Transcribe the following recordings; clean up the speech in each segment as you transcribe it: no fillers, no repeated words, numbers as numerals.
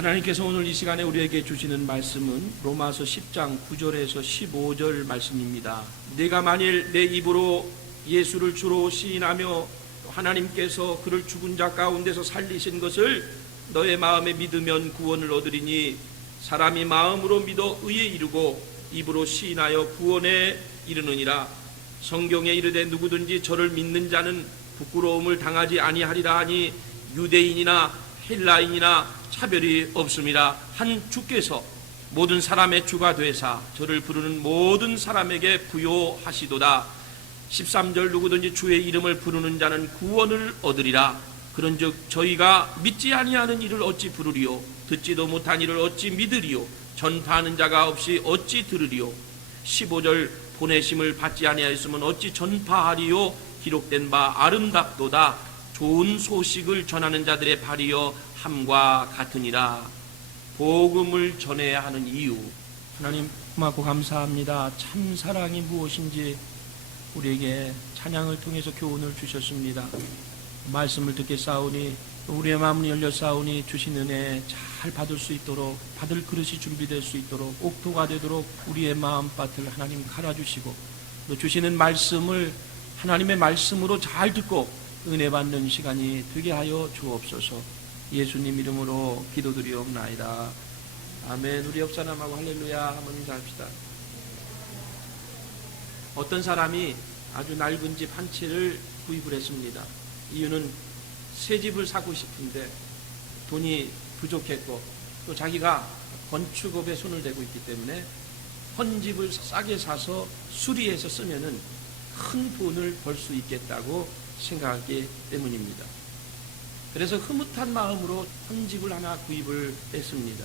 하나님께서 오늘 이 시간에 우리에게 주시는 말씀은 로마서 10장 9절에서 15절 말씀입니다. 네가 만일 내 입으로 예수를 주로 시인하며 하나님께서 그를 죽은 자 가운데서 살리신 것을 너의 마음에 믿으면 구원을 얻으리니 사람이 마음으로 믿어 의에 이르고 입으로 시인하여 구원에 이르느니라. 성경에 이르되 누구든지 저를 믿는 자는 부끄러움을 당하지 아니하리라 하니 유대인이나 헬라인이나 차별이 없음이라. 한 주께서 모든 사람의 주가 되사 저를 부르는 모든 사람에게 부요하시도다. 13절 누구든지 주의 이름을 부르는 자는 구원을 얻으리라. 그런즉 저희가 믿지 아니하는 이를 어찌 부르리요 듣지도 못한 이를 어찌 믿으리요 전파하는 자가 없이 어찌 들으리요. 15절 보내심을 받지 아니하였으면 어찌 전파하리요 기록된 바 아름답도다. 좋은 소식을 전하는 자들의 발이여 함과 같으니라. 복음을 전해야 하는 이유. 하나님 고맙고 감사합니다. 참 사랑이 무엇인지 우리에게 찬양을 통해서 교훈을 주셨습니다. 말씀을 듣게 싸우니 우리의 마음이 열려 싸우니 주신 은혜 잘 받을 수 있도록, 받을 그릇이 준비될 수 있도록, 옥토가 되도록 우리의 마음밭을 하나님 갈아주시고 또 주시는 말씀을 하나님의 말씀으로 잘 듣고 은혜 받는 시간이 되게 하여 주옵소서. 예수님 이름으로 기도드리옵나이다. 아멘. 우리 옆 사람하고 할렐루야 한번 인사합시다. 어떤 사람이 아주 낡은 집 한 채를 구입을 했습니다. 이유는 새 집을 사고 싶은데 돈이 부족했고 또 자기가 건축업에 손을 대고 있기 때문에 헌 집을 싸게 사서 수리해서 쓰면은 큰 돈을 벌 수 있겠다고 생각하기 때문입니다. 그래서 흐뭇한 마음으로 헌 집을 하나 구입을 했습니다.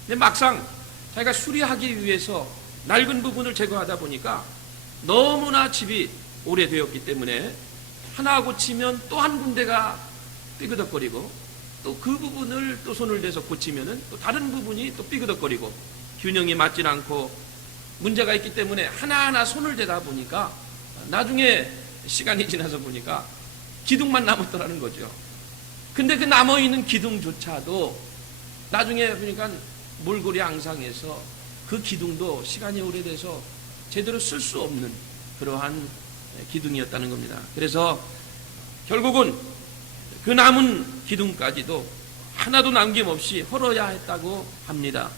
근데 막상 자기가 수리하기 위해서 낡은 부분을 제거하다 보니까 너무나 집이 오래되었기 때문에 하나 고치면 또 한 군데가 삐그덕거리고 또 그 부분을 또 손을 대서 고치면은 또 다른 부분이 또 삐그덕거리고 균형이 맞질 않고 문제가 있기 때문에 하나하나 손을 대다 보니까 나중에 시간이 지나서 보니까 기둥만 남았더라는 거죠. 근데 그 남아있는 기둥조차도 나중에 보니까 몰골이 앙상해서 그 기둥도 시간이 오래돼서 제대로 쓸 수 없는 그러한 기둥이었다는 겁니다. 그래서 결국은 그 남은 기둥까지도 하나도 남김없이 헐어야 했다고 합니다.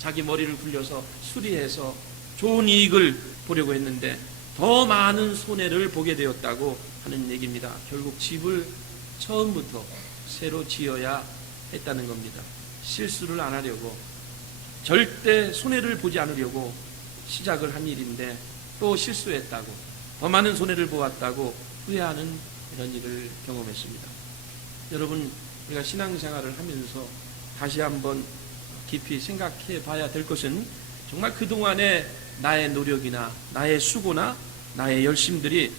자기 머리를 굴려서 수리해서 좋은 이익을 보려고 했는데 더 많은 손해를 보게 되었다고 하는 얘기입니다. 결국 집을 처음부터 새로 지어야 했다는 겁니다. 실수를 안 하려고, 절대 손해를 보지 않으려고 시작을 한 일인데 또 실수했다고, 더 많은 손해를 보았다고 후회하는 이런 일을 경험했습니다. 여러분, 우리가 신앙생활을 하면서 다시 한번 깊이 생각해 봐야 될 것은 정말 그동안의 나의 노력이나 나의 수고나 나의 열심들이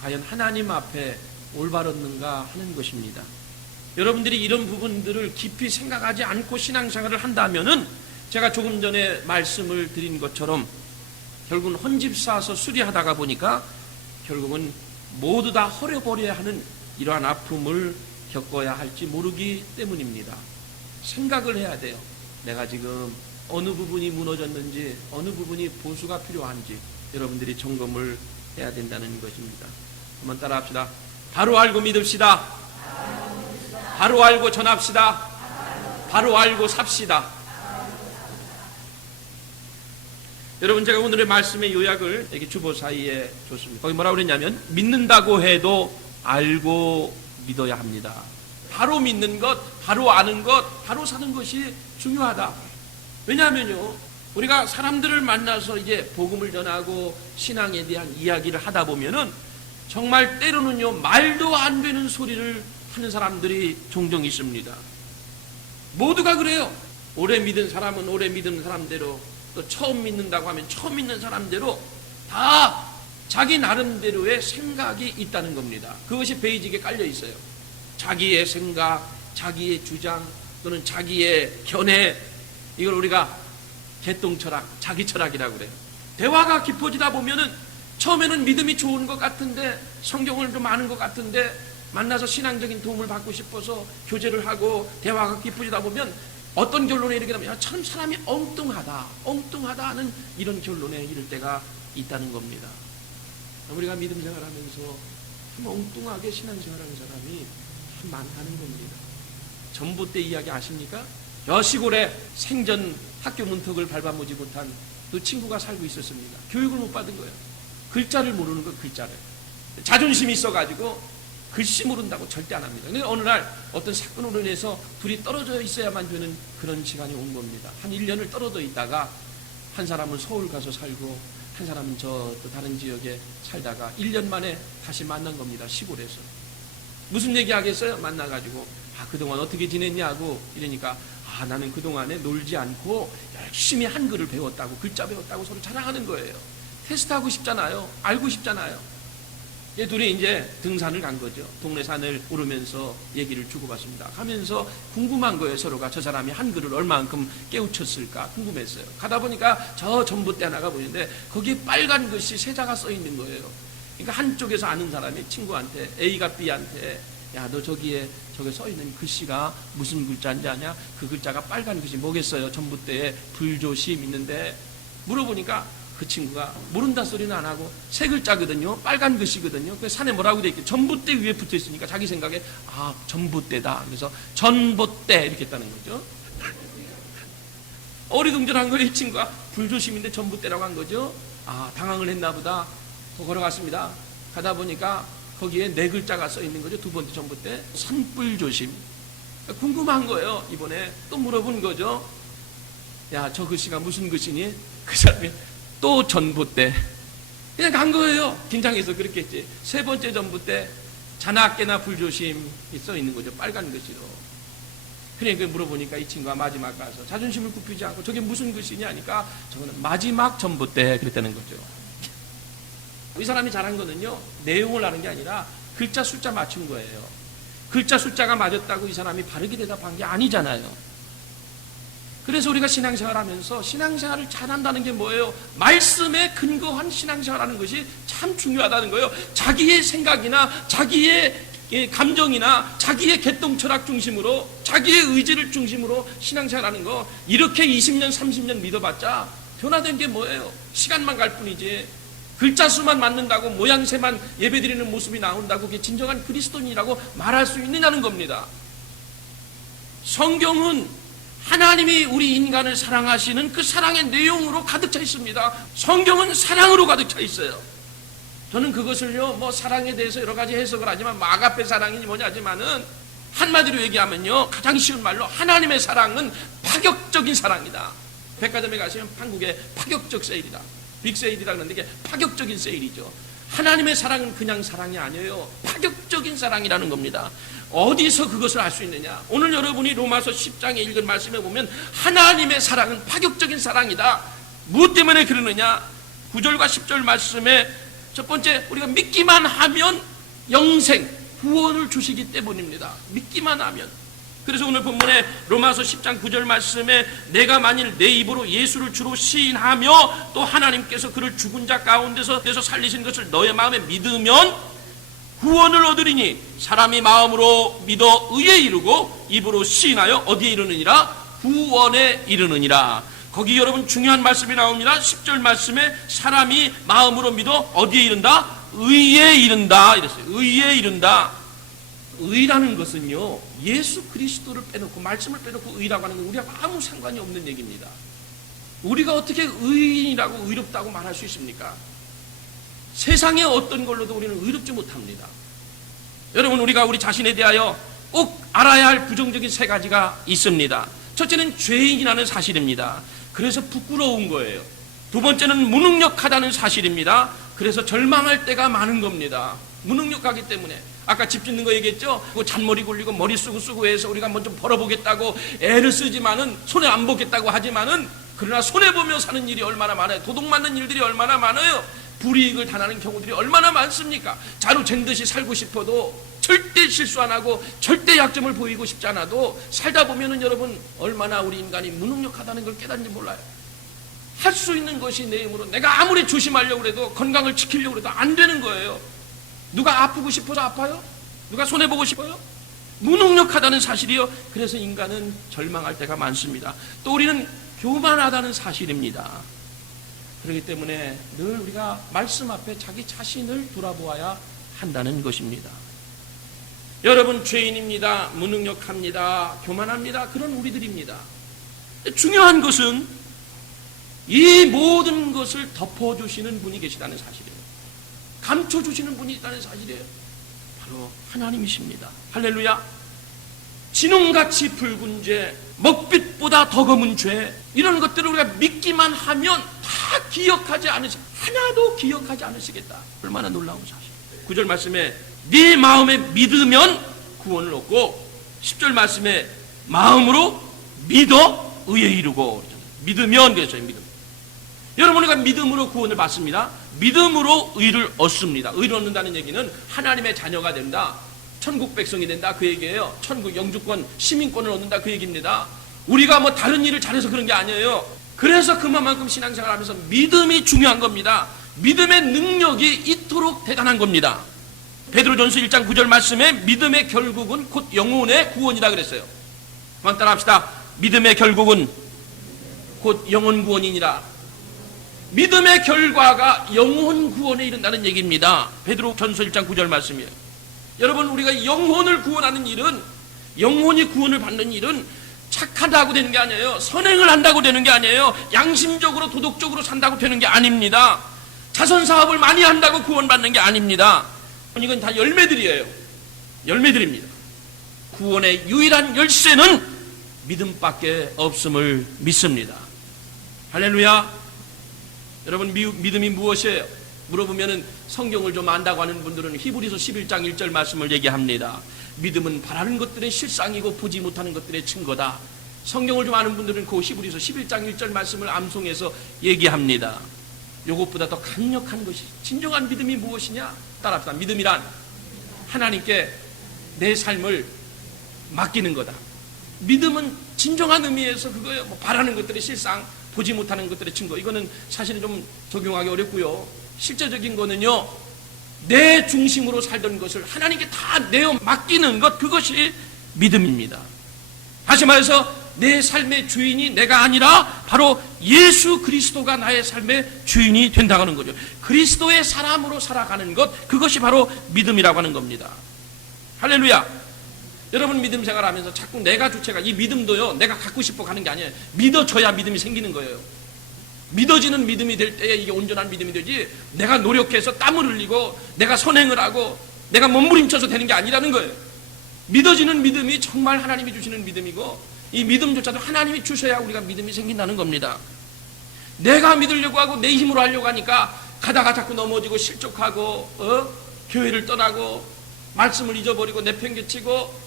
과연 하나님 앞에 올바랐는가 하는 것입니다. 여러분들이 이런 부분들을 깊이 생각하지 않고 신앙생활을 한다면은 제가 조금 전에 말씀을 드린 것처럼 결국은 헌집 사서 수리하다가 보니까 결국은 모두 다 헐어버려야 하는 이러한 아픔을 겪어야 할지 모르기 때문입니다. 생각을 해야 돼요. 내가 지금 어느 부분이 무너졌는지, 어느 부분이 보수가 필요한지 여러분들이 점검을 해야 된다는 것입니다. 한번 따라 합시다. 바로 알고 믿읍시다. 바로 알고 전합시다. 바로 알고 삽시다. 여러분, 제가 오늘의 말씀의 요약을 여기 주보 사이에 줬습니다. 거기 뭐라고 그랬냐면 믿는다고 해도 알고 믿어야 합니다. 바로 믿는 것, 바로 아는 것, 바로 사는 것이 중요하다. 왜냐하면요, 우리가 사람들을 만나서 이제 복음을 전하고 신앙에 대한 이야기를 하다 보면은 정말 때로는요 말도 안 되는 소리를 하는 사람들이 종종 있습니다. 모두가 그래요. 오래 믿은 사람은 오래 믿은 사람대로, 또 처음 믿는다고 하면 처음 믿는 사람대로 다 자기 나름대로의 생각이 있다는 겁니다. 그것이 베이직에 깔려 있어요. 자기의 생각, 자기의 주장, 또는 자기의 견해, 이걸 우리가 개똥철학, 자기 철학이라고 그래요. 대화가 깊어지다 보면은 처음에는 믿음이 좋은 것 같은데, 성경을 좀 아는 것 같은데, 만나서 신앙적인 도움을 받고 싶어서 교제를 하고 대화가 깊어지다 보면 어떤 결론에 이르게 되면 참 사람이 엉뚱하다 하는 이런 결론에 이를 때가 있다는 겁니다. 우리가 믿음 생활하면서 참 엉뚱하게 신앙생활하는 사람이 참 많다는 겁니다. 전봇대 이야기 아십니까? 여 시골에 생전 학교 문턱을 밟아보지 못한 그 친구가 살고 있었습니다. 교육을 못 받은 거예요. 글자를 모르는 거, 글자를. 자존심이 있어가지고 글씨 모른다고 절대 안 합니다. 근데 어느 날 어떤 사건으로 인해서 둘이 떨어져 있어야만 되는 그런 시간이 온 겁니다. 한 1년을 떨어져 있다가 한 사람은 서울 가서 살고 한 사람은 또 다른 지역에 살다가 1년 만에 다시 만난 겁니다. 시골에서. 무슨 얘기 하겠어요? 만나가지고 그동안 어떻게 지냈냐고 이러니까 나는 그동안에 놀지 않고 열심히 한글을 배웠다고, 글자 배웠다고 서로 자랑하는 거예요. 테스트하고 싶잖아요. 알고 싶잖아요. 이 둘이 이제 등산을 간 거죠. 동네 산을 오르면서 얘기를 주고받습니다. 가면서 궁금한 거예요. 서로가 저 사람이 한글을 얼마만큼 깨우쳤을까 궁금했어요. 가다 보니까 저 전봇대 하나가 보이는데 거기에 빨간 글씨 세자가 써 있는 거예요. 그러니까 한쪽에서 아는 사람이 친구한테, A가 B한테 너 저기에 저게 써 있는 글씨가 무슨 글자인지 아냐? 그 글자가 빨간 글씨 뭐겠어요? 전봇대에 불조심 있는데 물어보니까 그 친구가 모른다 소리는 안 하고 세 글자거든요. 빨간 글씨거든요. 그 산에 뭐라고 돼 있게 전봇대 위에 붙어 있으니까 자기 생각에 전봇대다. 그래서 전봇대 이렇게 했다는 거죠. 어리둥절한 거예요. 이 친구가 불조심인데 전봇대라고 한 거죠. 당황을 했나 보다. 더 걸어갔습니다. 가다 보니까 거기에 네 글자가 써 있는 거죠. 두 번째 전봇대 산불조심. 궁금한 거예요. 이번에 또 물어본 거죠. 저 글씨가 무슨 글씨니? 그 사람이 또 전봇대. 그냥 간 거예요. 긴장해서 그렇게 했지. 세 번째 전봇대 자나깨나 불조심이 써 있는 거죠. 빨간 글씨로. 그러니까 물어보니까 이 친구가 마지막 가서 자존심을 굽히지 않고 저게 무슨 글씨냐 하니까 저거는 마지막 전봇대 그랬다는 거죠. 이 사람이 잘한 거는요, 내용을 아는 게 아니라 글자 숫자 맞춘 거예요. 글자 숫자가 맞았다고 이 사람이 바르게 대답한 게 아니잖아요. 그래서 우리가 신앙생활 하면서 신앙생활을 잘한다는 게 뭐예요? 말씀에 근거한 신앙생활하는 것이 참 중요하다는 거예요. 자기의 생각이나 자기의 감정이나 자기의 개똥 철학 중심으로 자기의 의지를 중심으로 신앙생활하는 거, 이렇게 20년 30년 믿어봤자 변화된 게 뭐예요? 시간만 갈 뿐이지. 글자 수만 맞는다고 모양새만 예배드리는 모습이 나온다고 그게 진정한 그리스도인이라고 말할 수 있느냐는 겁니다. 성경은 하나님이 우리 인간을 사랑하시는 그 사랑의 내용으로 가득 차 있습니다. 성경은 사랑으로 가득 차 있어요. 저는 그것을요, 사랑에 대해서 여러 가지 해석을 하지만 아가페 사랑이니 뭐냐지만은 한마디로 얘기하면요, 가장 쉬운 말로 하나님의 사랑은 파격적인 사랑이다. 백화점에 가시면 한국의 파격적 세일이다. 빅세일이라 그러는데 이게 파격적인 세일이죠. 하나님의 사랑은 그냥 사랑이 아니에요. 파격적인 사랑이라는 겁니다. 어디서 그것을 알 수 있느냐? 오늘 여러분이 로마서 10장에 읽은 말씀에 보면 하나님의 사랑은 파격적인 사랑이다. 무엇 때문에 그러느냐? 9절과 10절 말씀에 첫 번째, 우리가 믿기만 하면 영생, 구원을 주시기 때문입니다. 믿기만 하면. 그래서 오늘 본문에 로마서 10장 9절 말씀에 내가 만일 내 입으로 예수를 주로 시인하며 또 하나님께서 그를 죽은 자 가운데서 살리신 것을 너의 마음에 믿으면 구원을 얻으리니 사람이 마음으로 믿어 의에 이르고 입으로 시인하여 어디에 이르느니라? 구원에 이르느니라. 거기 여러분 중요한 말씀이 나옵니다. 10절 말씀에 사람이 마음으로 믿어 어디에 이른다? 의에 이른다 이랬어요. 의에 이른다. 의라는 것은요, 예수 그리스도를 빼놓고 말씀을 빼놓고 의라고 하는 건 우리하고 아무 상관이 없는 얘기입니다. 우리가 어떻게 의인이라고 의롭다고 말할 수 있습니까? 세상의 어떤 걸로도 우리는 의롭지 못합니다. 여러분, 우리가 우리 자신에 대하여 꼭 알아야 할 부정적인 세 가지가 있습니다. 첫째는 죄인이라는 사실입니다. 그래서 부끄러운 거예요. 두 번째는 무능력하다는 사실입니다. 그래서 절망할 때가 많은 겁니다. 무능력하기 때문에. 아까 집 짓는 거 얘기했죠? 잔머리 굴리고 머리 쓰고 해서 우리가 한번 좀 벌어보겠다고 애를 쓰지만은 손해 안 보겠다고 하지만은 그러나 손해 보며 사는 일이 얼마나 많아요. 도둑 맞는 일들이 얼마나 많아요. 불이익을 당하는 경우들이 얼마나 많습니까? 자루 잰 듯이 살고 싶어도 절대 실수 안 하고 절대 약점을 보이고 싶지 않아도 살다 보면은 여러분 얼마나 우리 인간이 무능력하다는 걸 깨닫는지 몰라요. 할 수 있는 것이 내 힘으로 내가 아무리 조심하려고 해도 건강을 지키려고 해도 안 되는 거예요. 누가 아프고 싶어서 아파요? 누가 손해보고 싶어요? 무능력하다는 사실이요. 그래서 인간은 절망할 때가 많습니다. 또 우리는 교만하다는 사실입니다. 그렇기 때문에 늘 우리가 말씀 앞에 자기 자신을 돌아보아야 한다는 것입니다. 여러분, 죄인입니다. 무능력합니다. 교만합니다. 그런 우리들입니다. 중요한 것은 이 모든 것을 덮어주시는 분이 계시다는 사실이에요. 감춰주시는 분이 있다는 사실이에요. 바로 하나님이십니다. 할렐루야. 진홍같이 붉은 죄, 먹빛보다 더 검은 죄, 이런 것들을 우리가 믿기만 하면 다 기억하지 않으시겠다. 하나도 기억하지 않으시겠다. 얼마나 놀라운 사실이에요. 9절 말씀에 네 마음에 믿으면 구원을 얻고, 10절 말씀에 마음으로 믿어 의에 이르고, 믿으면 그랬어요. 믿음. 여러분, 우리가 믿음으로 구원을 받습니다. 믿음으로 의를 얻습니다. 의를 얻는다는 얘기는 하나님의 자녀가 된다, 천국 백성이 된다, 그 얘기예요. 천국 영주권, 시민권을 얻는다, 그 얘기입니다. 우리가 뭐 다른 일을 잘해서 그런 게 아니에요. 그래서 그만큼 신앙생활 하면서 믿음이 중요한 겁니다. 믿음의 능력이 이토록 대단한 겁니다. 베드로전서 1장 9절 말씀에 믿음의 결국은 곧 영혼의 구원이라 그랬어요. 한번 따라 합시다. 믿음의 결국은 곧 영혼 구원이니라. 믿음의 결과가 영혼 구원에 이른다는 얘기입니다. 베드로전서 1장 9절 말씀이에요. 여러분, 우리가 영혼을 구원하는 일은, 영혼이 구원을 받는 일은 착하다고 되는 게 아니에요. 선행을 한다고 되는 게 아니에요. 양심적으로 도덕적으로 산다고 되는 게 아닙니다. 자선사업을 많이 한다고 구원받는 게 아닙니다. 이건 다 열매들이에요. 열매들입니다. 구원의 유일한 열쇠는 믿음밖에 없음을 믿습니다. 할렐루야. 여러분, 믿음이 무엇이에요? 물어보면은 성경을 좀 안다고 하는 분들은 히브리서 11장 1절 말씀을 얘기합니다. 믿음은 바라는 것들의 실상이고 보지 못하는 것들의 증거다. 성경을 좀 아는 분들은 그 히브리서 11장 1절 말씀을 암송해서 얘기합니다. 이것보다 더 강력한 것이, 진정한 믿음이 무엇이냐? 따라합시다. 믿음이란 하나님께 내 삶을 맡기는 거다. 믿음은 진정한 의미에서 그거예요. 뭐 바라는 것들의 실상, 보지 못하는 것들의 증거. 이거는 사실은 좀 적용하기 어렵고요. 실제적인 거는요, 내 중심으로 살던 것을 하나님께 다 내어 맡기는 것, 그것이 믿음입니다. 다시 말해서 내 삶의 주인이 내가 아니라 바로 예수 그리스도가 나의 삶의 주인이 된다는 거죠. 그리스도의 사람으로 살아가는 것, 그것이 바로 믿음이라고 하는 겁니다. 할렐루야. 여러분, 믿음 생활하면서 자꾸 내가 주체가, 이 믿음도요, 내가 갖고 싶어 가는 게 아니에요. 믿어져야 믿음이 생기는 거예요. 믿어지는 믿음이 될 때에 이게 온전한 믿음이 되지, 내가 노력해서 땀을 흘리고 내가 선행을 하고 내가 몸부림쳐서 되는 게 아니라는 거예요. 믿어지는 믿음이 정말 하나님이 주시는 믿음이고, 이 믿음조차도 하나님이 주셔야 우리가 믿음이 생긴다는 겁니다. 내가 믿으려고 하고 내 힘으로 하려고 하니까 가다가 자꾸 넘어지고 실족하고 교회를 떠나고 말씀을 잊어버리고 내팽개치고,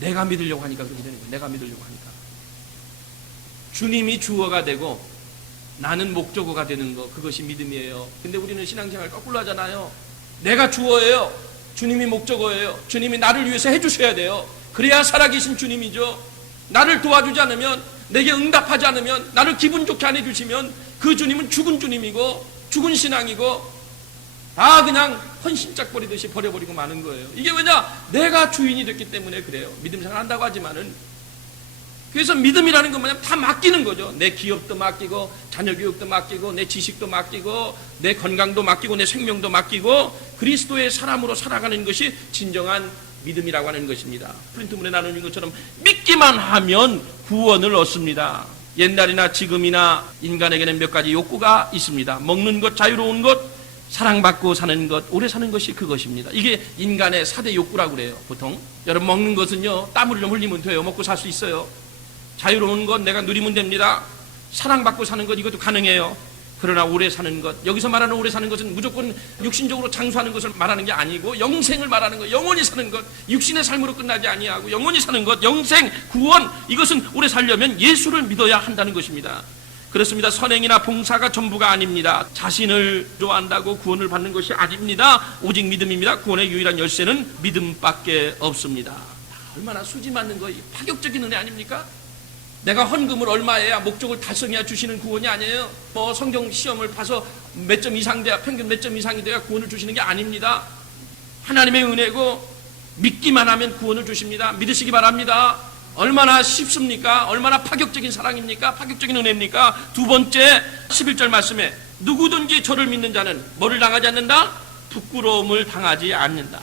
내가 믿으려고 하니까 그렇게 되는 거예요. 내가 믿으려고 하니까. 주님이 주어가 되고 나는 목적어가 되는 거, 그것이 믿음이에요. 근데 우리는 신앙생활 거꾸로 하잖아요. 내가 주어예요. 주님이 목적어예요. 주님이 나를 위해서 해주셔야 돼요. 그래야 살아계신 주님이죠. 나를 도와주지 않으면, 내게 응답하지 않으면, 나를 기분 좋게 안 해주시면 그 주님은 죽은 주님이고 죽은 신앙이고 다 그냥 헌신짝 버리듯이 버려버리고 마는 거예요. 이게 왜냐? 내가 주인이 됐기 때문에 그래요. 믿음 생활 한다고 하지만은. 그래서 믿음이라는 건 뭐냐면 다 맡기는 거죠. 내 기업도 맡기고, 자녀 교육도 맡기고, 내 지식도 맡기고, 내 건강도 맡기고, 내 생명도 맡기고, 그리스도의 사람으로 살아가는 것이 진정한 믿음이라고 하는 것입니다. 프린트문에 나누는 것처럼 믿기만 하면 구원을 얻습니다. 옛날이나 지금이나 인간에게는 몇 가지 욕구가 있습니다. 먹는 것, 자유로운 것, 사랑받고 사는 것, 오래 사는 것이 그것입니다. 이게 인간의 4대 욕구라고 그래요. 보통 여러분, 먹는 것은요, 땀을 좀 흘리면 돼요. 먹고 살 수 있어요. 자유로운 것 내가 누리면 됩니다. 사랑받고 사는 것, 이것도 가능해요. 그러나 오래 사는 것, 여기서 말하는 오래 사는 것은 무조건 육신적으로 장수하는 것을 말하는 게 아니고 영생을 말하는 것, 영원히 사는 것, 육신의 삶으로 끝나지 아니하고 영원히 사는 것, 영생, 구원, 이것은 오래 살려면 예수를 믿어야 한다는 것입니다. 그렇습니다. 선행이나 봉사가 전부가 아닙니다. 자신을 좋아한다고 구원을 받는 것이 아닙니다. 오직 믿음입니다. 구원의 유일한 열쇠는 믿음밖에 없습니다. 얼마나 수지 맞는 거, 파격적인 은혜 아닙니까? 내가 헌금을 얼마해야, 목적을 달성해야 주시는 구원이 아니에요. 뭐 성경 시험을 봐서 몇 점 이상 돼야, 평균 몇 점 이상이 돼야 구원을 주시는 게 아닙니다. 하나님의 은혜고 믿기만 하면 구원을 주십니다. 믿으시기 바랍니다. 얼마나 쉽습니까? 얼마나 파격적인 사랑입니까? 파격적인 은혜입니까? 두 번째 11절 말씀에 누구든지 저를 믿는 자는 뭐를 당하지 않는다? 부끄러움을 당하지 않는다.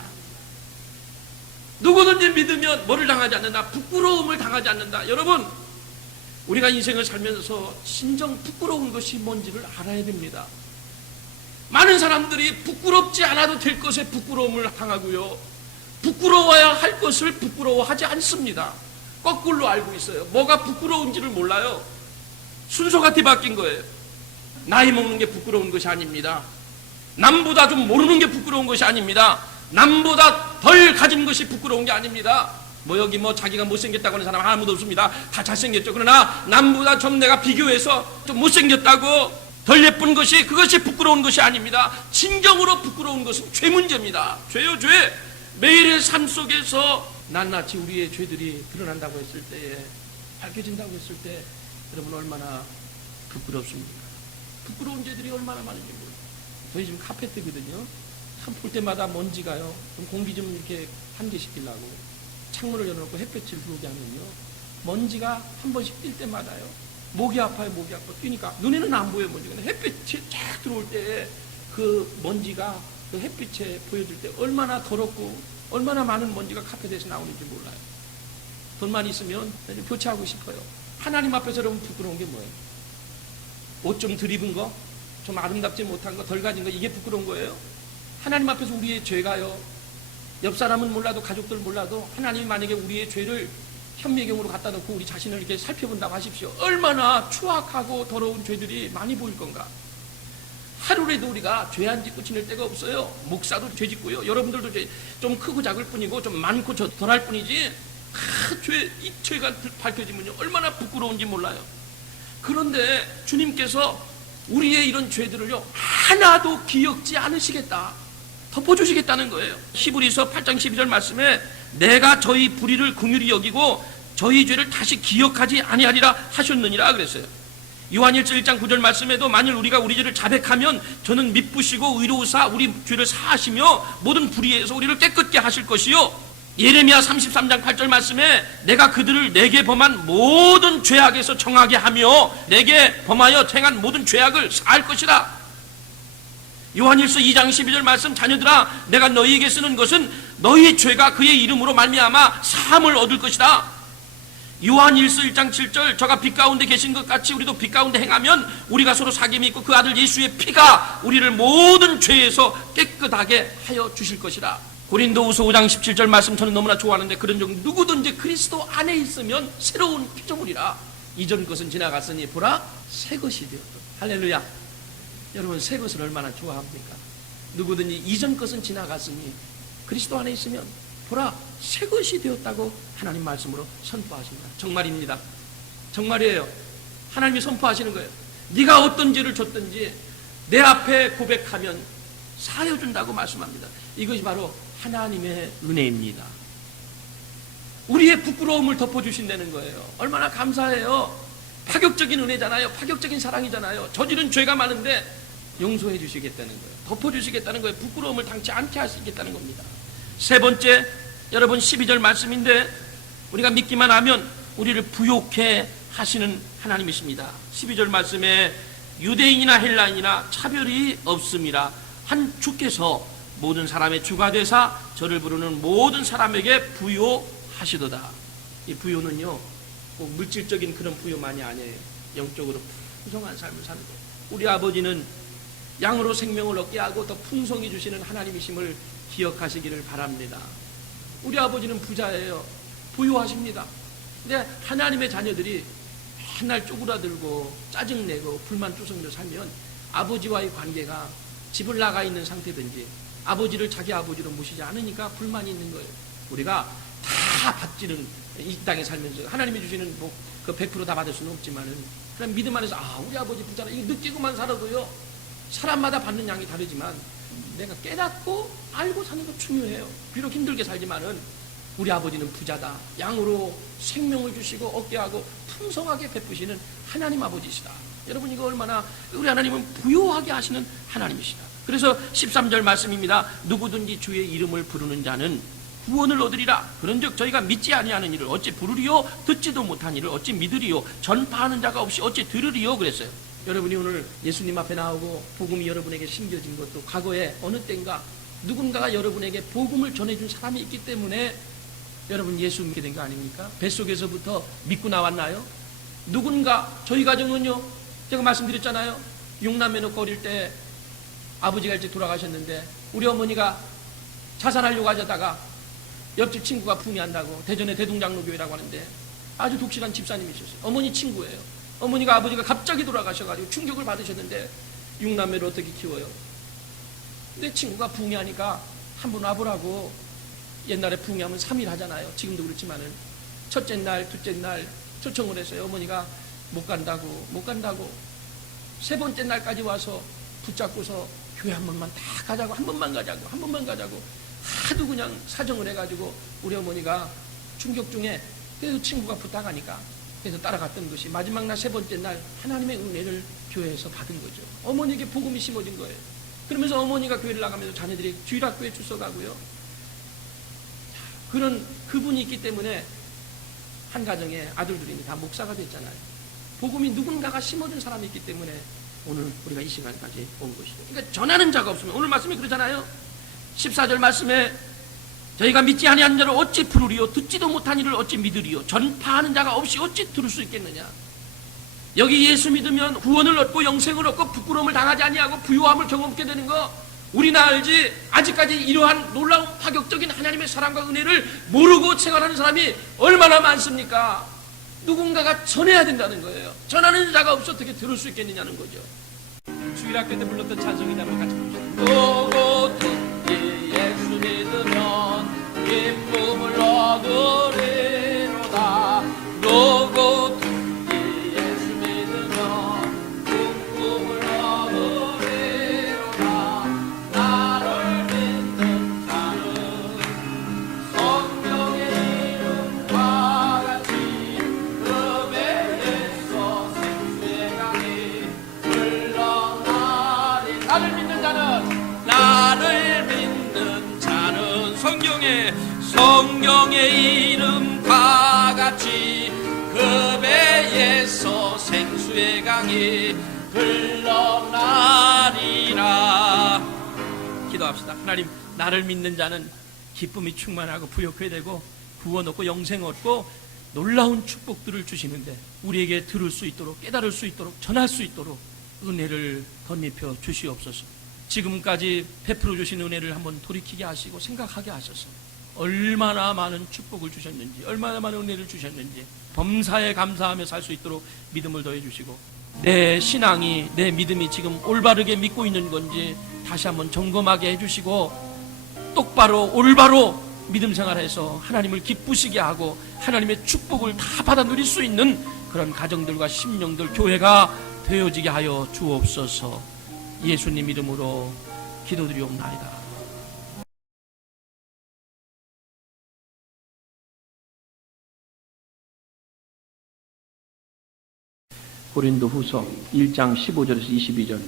누구든지 믿으면 뭐를 당하지 않는다? 부끄러움을 당하지 않는다. 여러분, 우리가 인생을 살면서 진정 부끄러운 것이 뭔지를 알아야 됩니다. 많은 사람들이 부끄럽지 않아도 될 것에 부끄러움을 당하고요, 부끄러워야 할 것을 부끄러워하지 않습니다. 거꾸로 알고 있어요. 뭐가 부끄러운지를 몰라요. 순서가 뒤바뀐 거예요. 나이 먹는 게 부끄러운 것이 아닙니다. 남보다 좀 모르는 게 부끄러운 것이 아닙니다. 남보다 덜 가진 것이 부끄러운 게 아닙니다. 여기 자기가 못생겼다고 하는 사람 아무도 없습니다. 다 잘생겼죠. 그러나 남보다 좀 내가 비교해서 좀 못생겼다고 덜 예쁜 것이, 그것이 부끄러운 것이 아닙니다. 진정으로 부끄러운 것은 죄 문제입니다. 죄요, 죄. 매일의 삶 속에서 낱낱이 우리의 죄들이 드러난다고 했을 때에, 밝혀진다고 했을 때 여러분 얼마나 부끄럽습니까? 부끄러운 죄들이 얼마나 많은지 몰라요. 저희 지금 카페트거든요. 참 볼 때마다 먼지가요, 좀 공기 좀 이렇게 환기시키려고 창문을 열어놓고 햇볕을 들어오게 하면요, 먼지가 한 번씩 뛸 때마다요, 목이 아파요. 목이 아파. 뛰니까 눈에는 안 보여요, 먼지가. 햇빛이 쫙 들어올 때 그 먼지가 그 햇빛에 보여줄 때 얼마나 더럽고 얼마나 많은 먼지가 카페트에서 나오는지 몰라요. 돈만 있으면 교체하고 싶어요. 하나님 앞에서 여러분 부끄러운 게 뭐예요? 옷 좀 덜 입은 거, 좀 아름답지 못한 거, 덜 가진 거, 이게 부끄러운 거예요? 하나님 앞에서 우리의 죄가요, 옆 사람은 몰라도 가족들 몰라도 하나님이 만약에 우리의 죄를 현미경으로 갖다 놓고 우리 자신을 이렇게 살펴본다고 하십시오. 얼마나 추악하고 더러운 죄들이 많이 보일 건가. 하루라도 우리가 죄 안 짓고 지낼 때가 없어요. 목사도 죄 짓고요, 여러분들도 죄 좀 크고 작을 뿐이고 좀 많고 덜할 뿐이지, 이 죄가 밝혀지면요 얼마나 부끄러운지 몰라요. 그런데 주님께서 우리의 이런 죄들을요 하나도 기억지 않으시겠다, 덮어주시겠다는 거예요. 히브리서 8장 12절 말씀에 내가 저희 불의를 긍휼히 여기고 저희 죄를 다시 기억하지 아니하리라 하셨느니라 그랬어요. 요한일서 1장 9절 말씀에도 만일 우리가 우리 죄를 자백하면 저는 미쁘시고 의로우사 우리 죄를 사하시며 모든 불의에서 우리를 깨끗게 하실 것이요, 예레미야 33장 8절 말씀에 내가 그들을 내게 범한 모든 죄악에서 정하게 하며 내게 범하여 행한 모든 죄악을 사할 것이라. 요한일서 2장 12절 말씀, 자녀들아 내가 너희에게 쓰는 것은 너희 죄가 그의 이름으로 말미암아 사함을 얻을 것이다. 요한일서 1장 7절 저가 빛 가운데 계신 것 같이 우리도 빛 가운데 행하면 우리가 서로 사귐이 있고 그 아들 예수의 피가 우리를 모든 죄에서 깨끗하게 하여 주실 것이라. 고린도후서 5장 17절 말씀 저는 너무나 좋아하는데 그런 종 누구든지 그리스도 안에 있으면 새로운 피조물이라. 이전 것은 지나갔으니 보라 새 것이 되었다. 할렐루야. 여러분 새 것을 얼마나 좋아합니까? 누구든지 이전 것은 지나갔으니 그리스도 안에 있으면 보라 새 것이 되었다고 하나님 말씀으로 선포하십니다. 정말입니다. 정말이에요. 하나님이 선포하시는 거예요. 네가 어떤 죄를 졌든지 내 앞에 고백하면 사여준다고 말씀합니다. 이것이 바로 하나님의 은혜입니다. 우리의 부끄러움을 덮어주신다는 거예요. 얼마나 감사해요. 파격적인 은혜잖아요. 파격적인 사랑이잖아요. 저지른 죄가 많은데 용서해 주시겠다는 거예요. 덮어주시겠다는 거예요. 부끄러움을 당치 않게 하시겠다는 겁니다. 세 번째, 여러분 12절 말씀인데 우리가 믿기만 하면 우리를 부욕해 하시는 하나님이십니다. 12절 말씀에 유대인이나 헬라인이나 차별이 없음이라 한 주께서 모든 사람의 주가 되사 저를 부르는 모든 사람에게 부요하시도다. 이 부요는요 꼭 물질적인 그런 부요만이 아니에요. 영적으로 풍성한 삶을 사는 거예요. 우리 아버지는 양으로 생명을 얻게 하고 더 풍성히 주시는 하나님이심을 기억하시기를 바랍니다. 우리 아버지는 부자예요. 부유하십니다. 근데 하나님의 자녀들이 맨날 쪼그라들고 짜증내고 불만 투성이로 살면 아버지와의 관계가 집을 나가 있는 상태든지 아버지를 자기 아버지로 모시지 않으니까 불만이 있는 거예요. 우리가 다 받지는 이 땅에 살면서 하나님이 주시는 그 100% 다 받을 수는 없지만은 그냥 믿음 안에서 우리 아버지 부자라 이거 느끼고만 살아도요 사람마다 받는 양이 다르지만 내가 깨닫고 알고 사는 거 중요해요. 비록 힘들게 살지만은 우리 아버지는 부자다. 양으로 생명을 주시고 얻게 하고 풍성하게 베푸시는 하나님 아버지시다. 여러분 이거 얼마나 우리 하나님은 부요하게 하시는 하나님이시다. 그래서 13절 말씀입니다. 누구든지 주의 이름을 부르는 자는 구원을 얻으리라. 그런즉 저희가 믿지 아니하는 이를 어찌 부르리요? 듣지도 못한 이를 어찌 믿으리요? 전파하는 자가 없이 어찌 들으리요? 그랬어요. 여러분이 오늘 예수님 앞에 나오고 복음이 여러분에게 심겨진 것도 과거에 어느 때인가 누군가가 여러분에게 복음을 전해준 사람이 있기 때문에 여러분 예수 믿게 된 거 아닙니까? 뱃속에서부터 믿고 나왔나요? 누군가, 저희 가정은요, 제가 말씀드렸잖아요. 6남매 놓고 어릴 때 아버지가 일찍 돌아가셨는데 우리 어머니가 자살하려고 하다가 옆집 친구가 풍미한다고, 대전의 대동장로교회라고 하는데 아주 독실한 집사님이셨어요. 어머니 친구예요. 어머니가 아버지가 갑자기 돌아가셔가지고 충격을 받으셨는데 6남매를 어떻게 키워요? 내 친구가 풍미하니까 한번 와보라고. 옛날에 풍미하면 3일 하잖아요. 지금도 그렇지만은 첫째 날, 둘째 날 초청을 했어요. 어머니가 못 간다고 세 번째 날까지 와서 붙잡고서 교회 한 번만 다 가자고, 한 번만 가자고 하도 그냥 사정을 해가지고 우리 어머니가 충격 중에 그래도 친구가 부탁하니까 그래서 따라갔던 것이 마지막 날 세 번째 날 하나님의 은혜를 교회에서 받은 거죠. 어머니에게 복음이 심어진 거예요. 그러면서 어머니가 교회를 나가면서 자녀들이 주일학교에 출석하고요. 그런 그분이 있기 때문에 한 가정에 아들들이 다 목사가 됐잖아요. 복음이 누군가가 심어준 사람이 있기 때문에 오늘 우리가 이 시간까지 온 것이죠. 그러니까 전하는 자가 없으면, 오늘 말씀이 그러잖아요. 14절 말씀에 저희가 믿지 아니하는 자를 어찌 부르리요? 듣지도 못한 이를 어찌 믿으리요? 전파하는 자가 없이 어찌 들을 수 있겠느냐? 여기 예수 믿으면 구원을 얻고 영생을 얻고 부끄러움을 당하지 아니하고 부유함을 경험하게 되는 거 우리나 알지. 아직까지 이러한 놀라운 파격적인 하나님의 사랑과 은혜를 모르고 생활하는 사람이 얼마나 많습니까? 누군가가 전해야 된다는 거예요. 전하는 자가 없어 어떻게 들을 수 있겠느냐는 거죠. 주일학교 때 불렀던 찬송이나 한번 같이 부르시죠. 누구든지 예수 믿으면 기쁨을 얻으리로다. 누구든지 예수 믿으면 기쁨을 얻으리로다. 나를 믿는 자는 성경의 이름과 같이 그 배에서 생수의 강이 흘러나리. 나를 믿는 자는 성경의 이름과 같이 그 배에서 생수의 강이 흘러나리라. 기도합시다. 하나님, 나를 믿는 자는 기쁨이 충만하고 부욕해야 되고 구원 얻고 영생 얻고 놀라운 축복들을 주시는데 우리에게 들을 수 있도록, 깨달을 수 있도록, 전할 수 있도록 은혜를 덧입혀 주시옵소서. 지금까지 베풀어 주신 은혜를 한번 돌이키게 하시고 생각하게 하셔서 얼마나 많은 축복을 주셨는지, 얼마나 많은 은혜를 주셨는지 범사에 감사하며 살 수 있도록 믿음을 더해 주시고, 내 신앙이, 내 믿음이 지금 올바르게 믿고 있는 건지 다시 한번 점검하게 해주시고 똑바로 올바로 믿음 생활해서 하나님을 기쁘시게 하고 하나님의 축복을 다 받아 누릴 수 있는 그런 가정들과 심령들, 교회가 되어지게 하여 주옵소서. 예수님 이름으로 기도드리옵나이다. 고린도후서 1장 15절에서 22절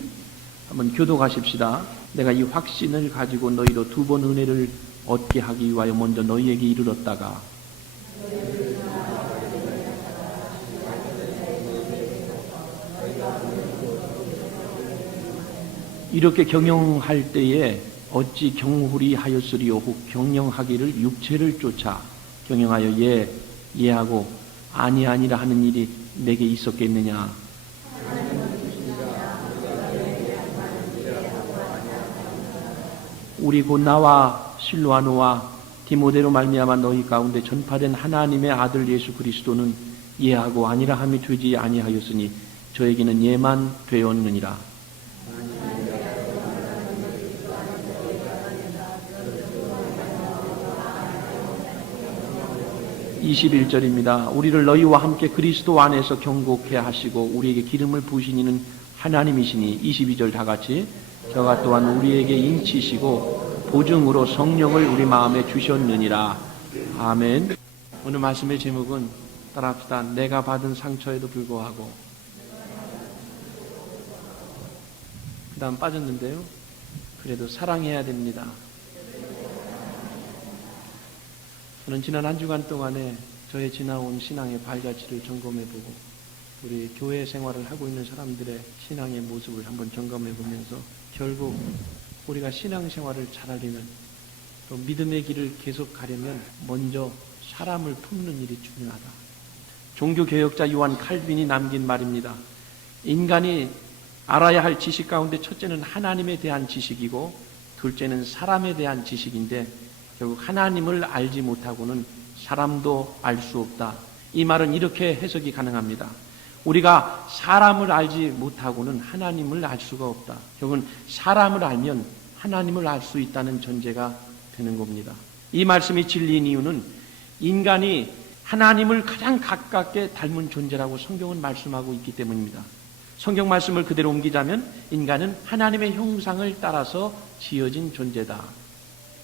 한번 교독하십시다. 내가 이 확신을 가지고 너희로 두 번 은혜를 얻게 하기 위하여 먼저 너희에게 이르렀다가 이렇게 경영할 때에 어찌 경홀히 하였으리요? 혹 경영하기를 육체를 쫓아 경영하여 예하고 아니라 하는 일이 내게 있었겠느냐? 우리 곧 나와 실로아노와 디모데로 말미암아 너희 가운데 전파된 하나님의 아들 예수 그리스도는 예하고 아니라 함이 되지 아니하였으니 저에게는 예만 되었느니라. 21절입니다. 우리를 너희와 함께 그리스도 안에서 경고케 하시고 우리에게 기름을 부으신 이는 하나님이시니 22절 다 같이 저가 또한 우리에게 인치시고 보증으로 성령을 우리 마음에 주셨느니라. 아멘. 오늘 말씀의 제목은 따라합시다. 내가 받은 상처에도 불구하고. 그 다음 빠졌는데요. 그래도 사랑해야 됩니다. 저는 지난 한 주간 동안에 저의 지나온 신앙의 발자취를 점검해보고 우리 교회 생활을 하고 있는 사람들의 신앙의 모습을 한번 점검해보면서 결국 우리가 신앙생활을 잘하려면 또 믿음의 길을 계속 가려면 먼저 사람을 품는 일이 중요하다. 종교개혁자 요한 칼빈이 남긴 말입니다. 인간이 알아야 할 지식 가운데 첫째는 하나님에 대한 지식이고 둘째는 사람에 대한 지식인데 결국 하나님을 알지 못하고는 사람도 알 수 없다. 이 말은 이렇게 해석이 가능합니다. 우리가 사람을 알지 못하고는 하나님을 알 수가 없다. 결국은 사람을 알면 하나님을 알 수 있다는 전제가 되는 겁니다. 이 말씀이 진리인 이유는 인간이 하나님을 가장 가깝게 닮은 존재라고 성경은 말씀하고 있기 때문입니다. 성경 말씀을 그대로 옮기자면 인간은 하나님의 형상을 따라서 지어진 존재다.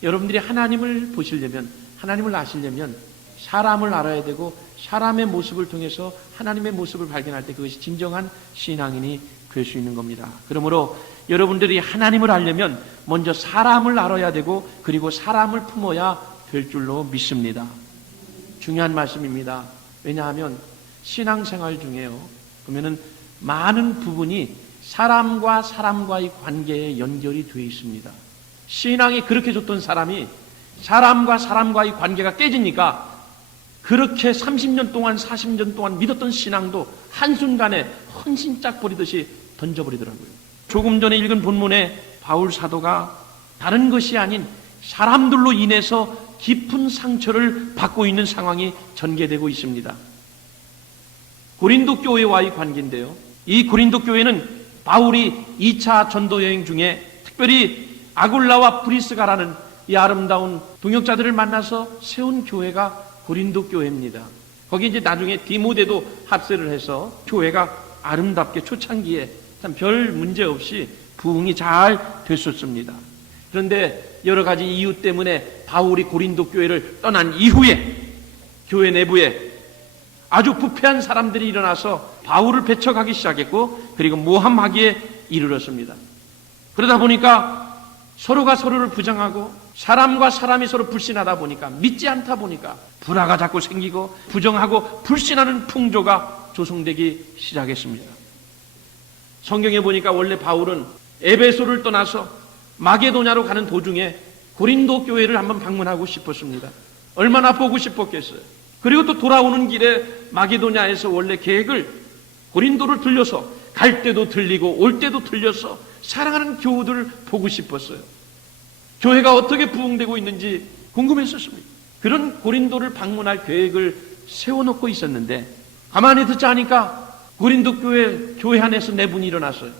여러분들이 하나님을 보시려면, 하나님을 아시려면 사람을 알아야 되고 사람의 모습을 통해서 하나님의 모습을 발견할 때 그것이 진정한 신앙인이 될 수 있는 겁니다. 그러므로 여러분들이 하나님을 알려면 먼저 사람을 알아야 되고 그리고 사람을 품어야 될 줄로 믿습니다. 중요한 말씀입니다. 왜냐하면 신앙생활 중에요, 보면은 많은 부분이 사람과 사람과의 관계에 연결이 되어 있습니다. 신앙이 그렇게 좋던 사람이 사람과 사람과의 관계가 깨지니까 그렇게 30년 동안 40년 동안 믿었던 신앙도 한순간에 헌신짝 버리듯이 던져버리더라고요. 조금 전에 읽은 본문에 바울 사도가 다른 것이 아닌 사람들로 인해서 깊은 상처를 받고 있는 상황이 전개되고 있습니다. 고린도 교회와의 관계인데요, 이 고린도 교회는 바울이 2차 전도 여행 중에 특별히 아굴라와 브리스가라는 이 아름다운 동역자들을 만나서 세운 교회가 고린도 교회입니다. 거기 이제 나중에 디모데도 합세를 해서 교회가 아름답게 초창기에 참 별 문제 없이 부흥이 잘 됐었습니다. 그런데 여러 가지 이유 때문에 바울이 고린도 교회를 떠난 이후에 교회 내부에 아주 부패한 사람들이 일어나서 바울을 배척하기 시작했고 그리고 모함하기에 이르렀습니다. 그러다 보니까 서로가 서로를 부정하고 사람과 사람이 서로 불신하다 보니까, 믿지 않다 보니까 불화가 자꾸 생기고 부정하고 불신하는 풍조가 조성되기 시작했습니다. 성경에 보니까 원래 바울은 에베소를 떠나서 마게도냐로 가는 도중에 고린도 교회를 한번 방문하고 싶었습니다. 얼마나 보고 싶었겠어요. 그리고 또 돌아오는 길에 마게도냐에서 원래 계획을 고린도를 들려서 갈 때도 들리고 올 때도 들려서 사랑하는 교우들을 보고 싶었어요. 교회가 어떻게 부흥되고 있는지 궁금했었습니다. 그런 고린도를 방문할 계획을 세워놓고 있었는데 가만히 듣자 하니까 고린도 교회 안에서 내분이 일어났어요.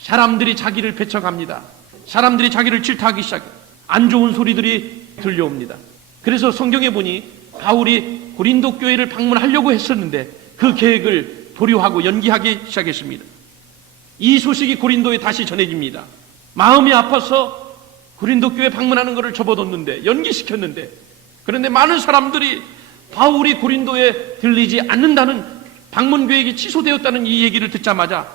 사람들이 자기를 배척합니다. 사람들이 자기를 질타하기 시작해요. 안 좋은 소리들이 들려옵니다. 그래서 성경에 보니 바울이 고린도 교회를 방문하려고 했었는데 그 계획을 보류하고 연기하기 시작했습니다. 이 소식이 고린도에 다시 전해집니다. 마음이 아파서 고린도 교회 방문하는 것을 접어뒀는데, 연기시켰는데, 그런데 많은 사람들이 바울이 고린도에 들리지 않는다는 방문 계획이 취소되었다는 이 얘기를 듣자마자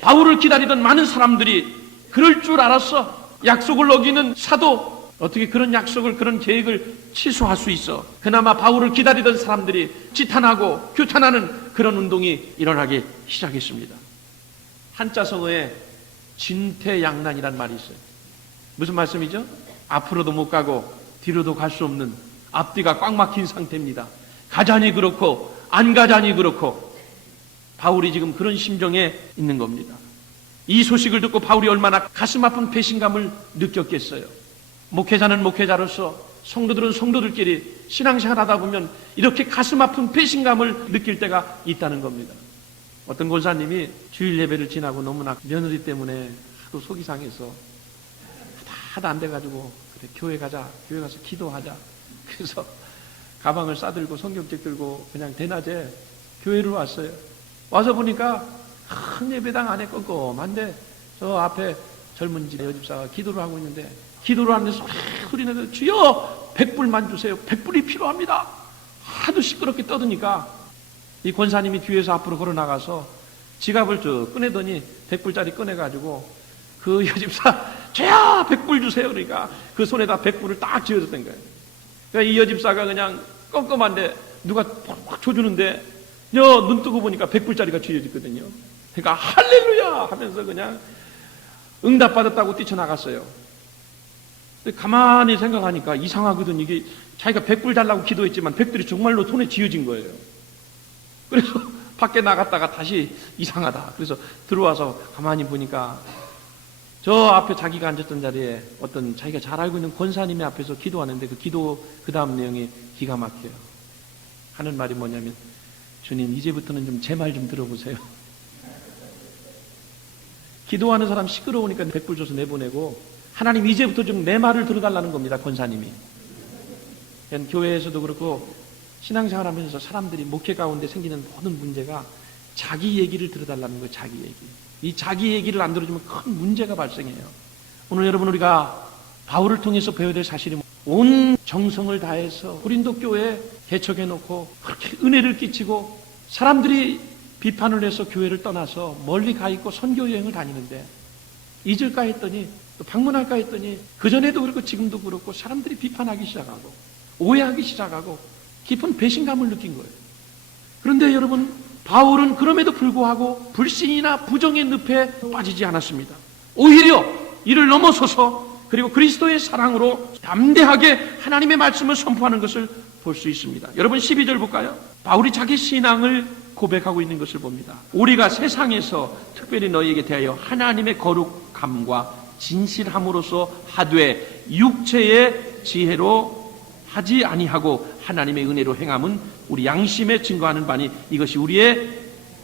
바울을 기다리던 많은 사람들이 그럴 줄 알았어. 약속을 어기는 사도 어떻게 그런 약속을, 그런 계획을 취소할 수 있어. 그나마 바울을 기다리던 사람들이 지탄하고 규탄하는 그런 운동이 일어나기 시작했습니다. 한자성어에 진퇴양난이란 말이 있어요. 무슨 말씀이죠? 앞으로도 못 가고 뒤로도 갈 수 없는, 앞뒤가 꽉 막힌 상태입니다. 가자니 그렇고 안 가자니 그렇고. 바울이 지금 그런 심정에 있는 겁니다. 이 소식을 듣고 바울이 얼마나 가슴 아픈 배신감을 느꼈겠어요. 목회자는 목회자로서, 성도들은 성도들끼리 신앙생활 하다 보면 이렇게 가슴 아픈 배신감을 느낄 때가 있다는 겁니다. 어떤 권사님이 주일 예배를 지나고 너무나 며느리 때문에 하도 속이 상해서 하다 안 돼가지고, 그래 교회 가자, 교회 가서 기도하자. 그래서 가방을 싸들고 성경책 들고 그냥 대낮에 교회를 왔어요. 와서 보니까 큰 예배당 안에 껌껌한데 저 앞에 젊은 집 여집사가 기도를 하고 있는데, 기도를 하는데 소리 내서 주여 100불만 주세요. 100불이 필요합니다. 하도 시끄럽게 떠드니까 이 권사님이 뒤에서 앞으로 걸어 나가서 지갑을 쭉 꺼내더니 100불짜리 꺼내가지고 그 여집사 주여 100불 주세요. 그러니까 그 손에다 100불을 딱 쥐어줬던 거예요. 그러니까 이 여집사가 그냥 껌껌한데 누가 팍 쳐주는데 눈 뜨고 보니까 100불짜리가 쥐어졌거든요. 그러니까 할렐루야 하면서 그냥 응답받았다고 뛰쳐나갔어요. 근데 가만히 생각하니까 이상하거든. 이게 자기가 100불 달라고 기도했지만 100불이 정말로 손에 쥐어진 거예요. 그래서 밖에 나갔다가 다시 이상하다. 그래서 들어와서 가만히 보니까 저 앞에 자기가 앉았던 자리에 어떤 자기가 잘 알고 있는 권사님의 앞에서 기도하는데 그 기도 그 다음 내용이 기가 막혀요. 하는 말이 뭐냐면, 주님 이제부터는 좀 제 말 좀 들어보세요. 기도하는 사람 시끄러우니까 100불 줘서 내보내고, 하나님 이제부터 좀 내 말을 들어달라는 겁니다. 권사님이. 교회에서도 그렇고 신앙생활 하면서 사람들이 목회 가운데 생기는 모든 문제가 자기 얘기를 들어달라는 거예요. 자기 얘기. 이 자기 얘기를 안 들어주면 큰 문제가 발생해요. 오늘 여러분 우리가 바울을 통해서 배워야 될 사실이 온 정성을 다해서 고린도 교회에 개척해놓고 그렇게 은혜를 끼치고 사람들이 비판을 해서 교회를 떠나서 멀리 가 있고 선교 여행을 다니는데 잊을까 했더니 또 방문할까 했더니 그전에도 그렇고 지금도 그렇고 사람들이 비판하기 시작하고 오해하기 시작하고 깊은 배신감을 느낀 거예요. 그런데 여러분 바울은 그럼에도 불구하고 불신이나 부정의 늪에 빠지지 않았습니다. 오히려 이를 넘어서서 그리고 그리스도의 사랑으로 담대하게 하나님의 말씀을 선포하는 것을 볼 수 있습니다. 여러분 12절 볼까요? 바울이 자기 신앙을 고백하고 있는 것을 봅니다. 우리가 세상에서 특별히 너희에게 대하여 하나님의 거룩함과 진실함으로써 하되 육체의 지혜로 하지 아니하고 하나님의 은혜로 행함은 우리 양심에 증거하는 바니 이것이 우리의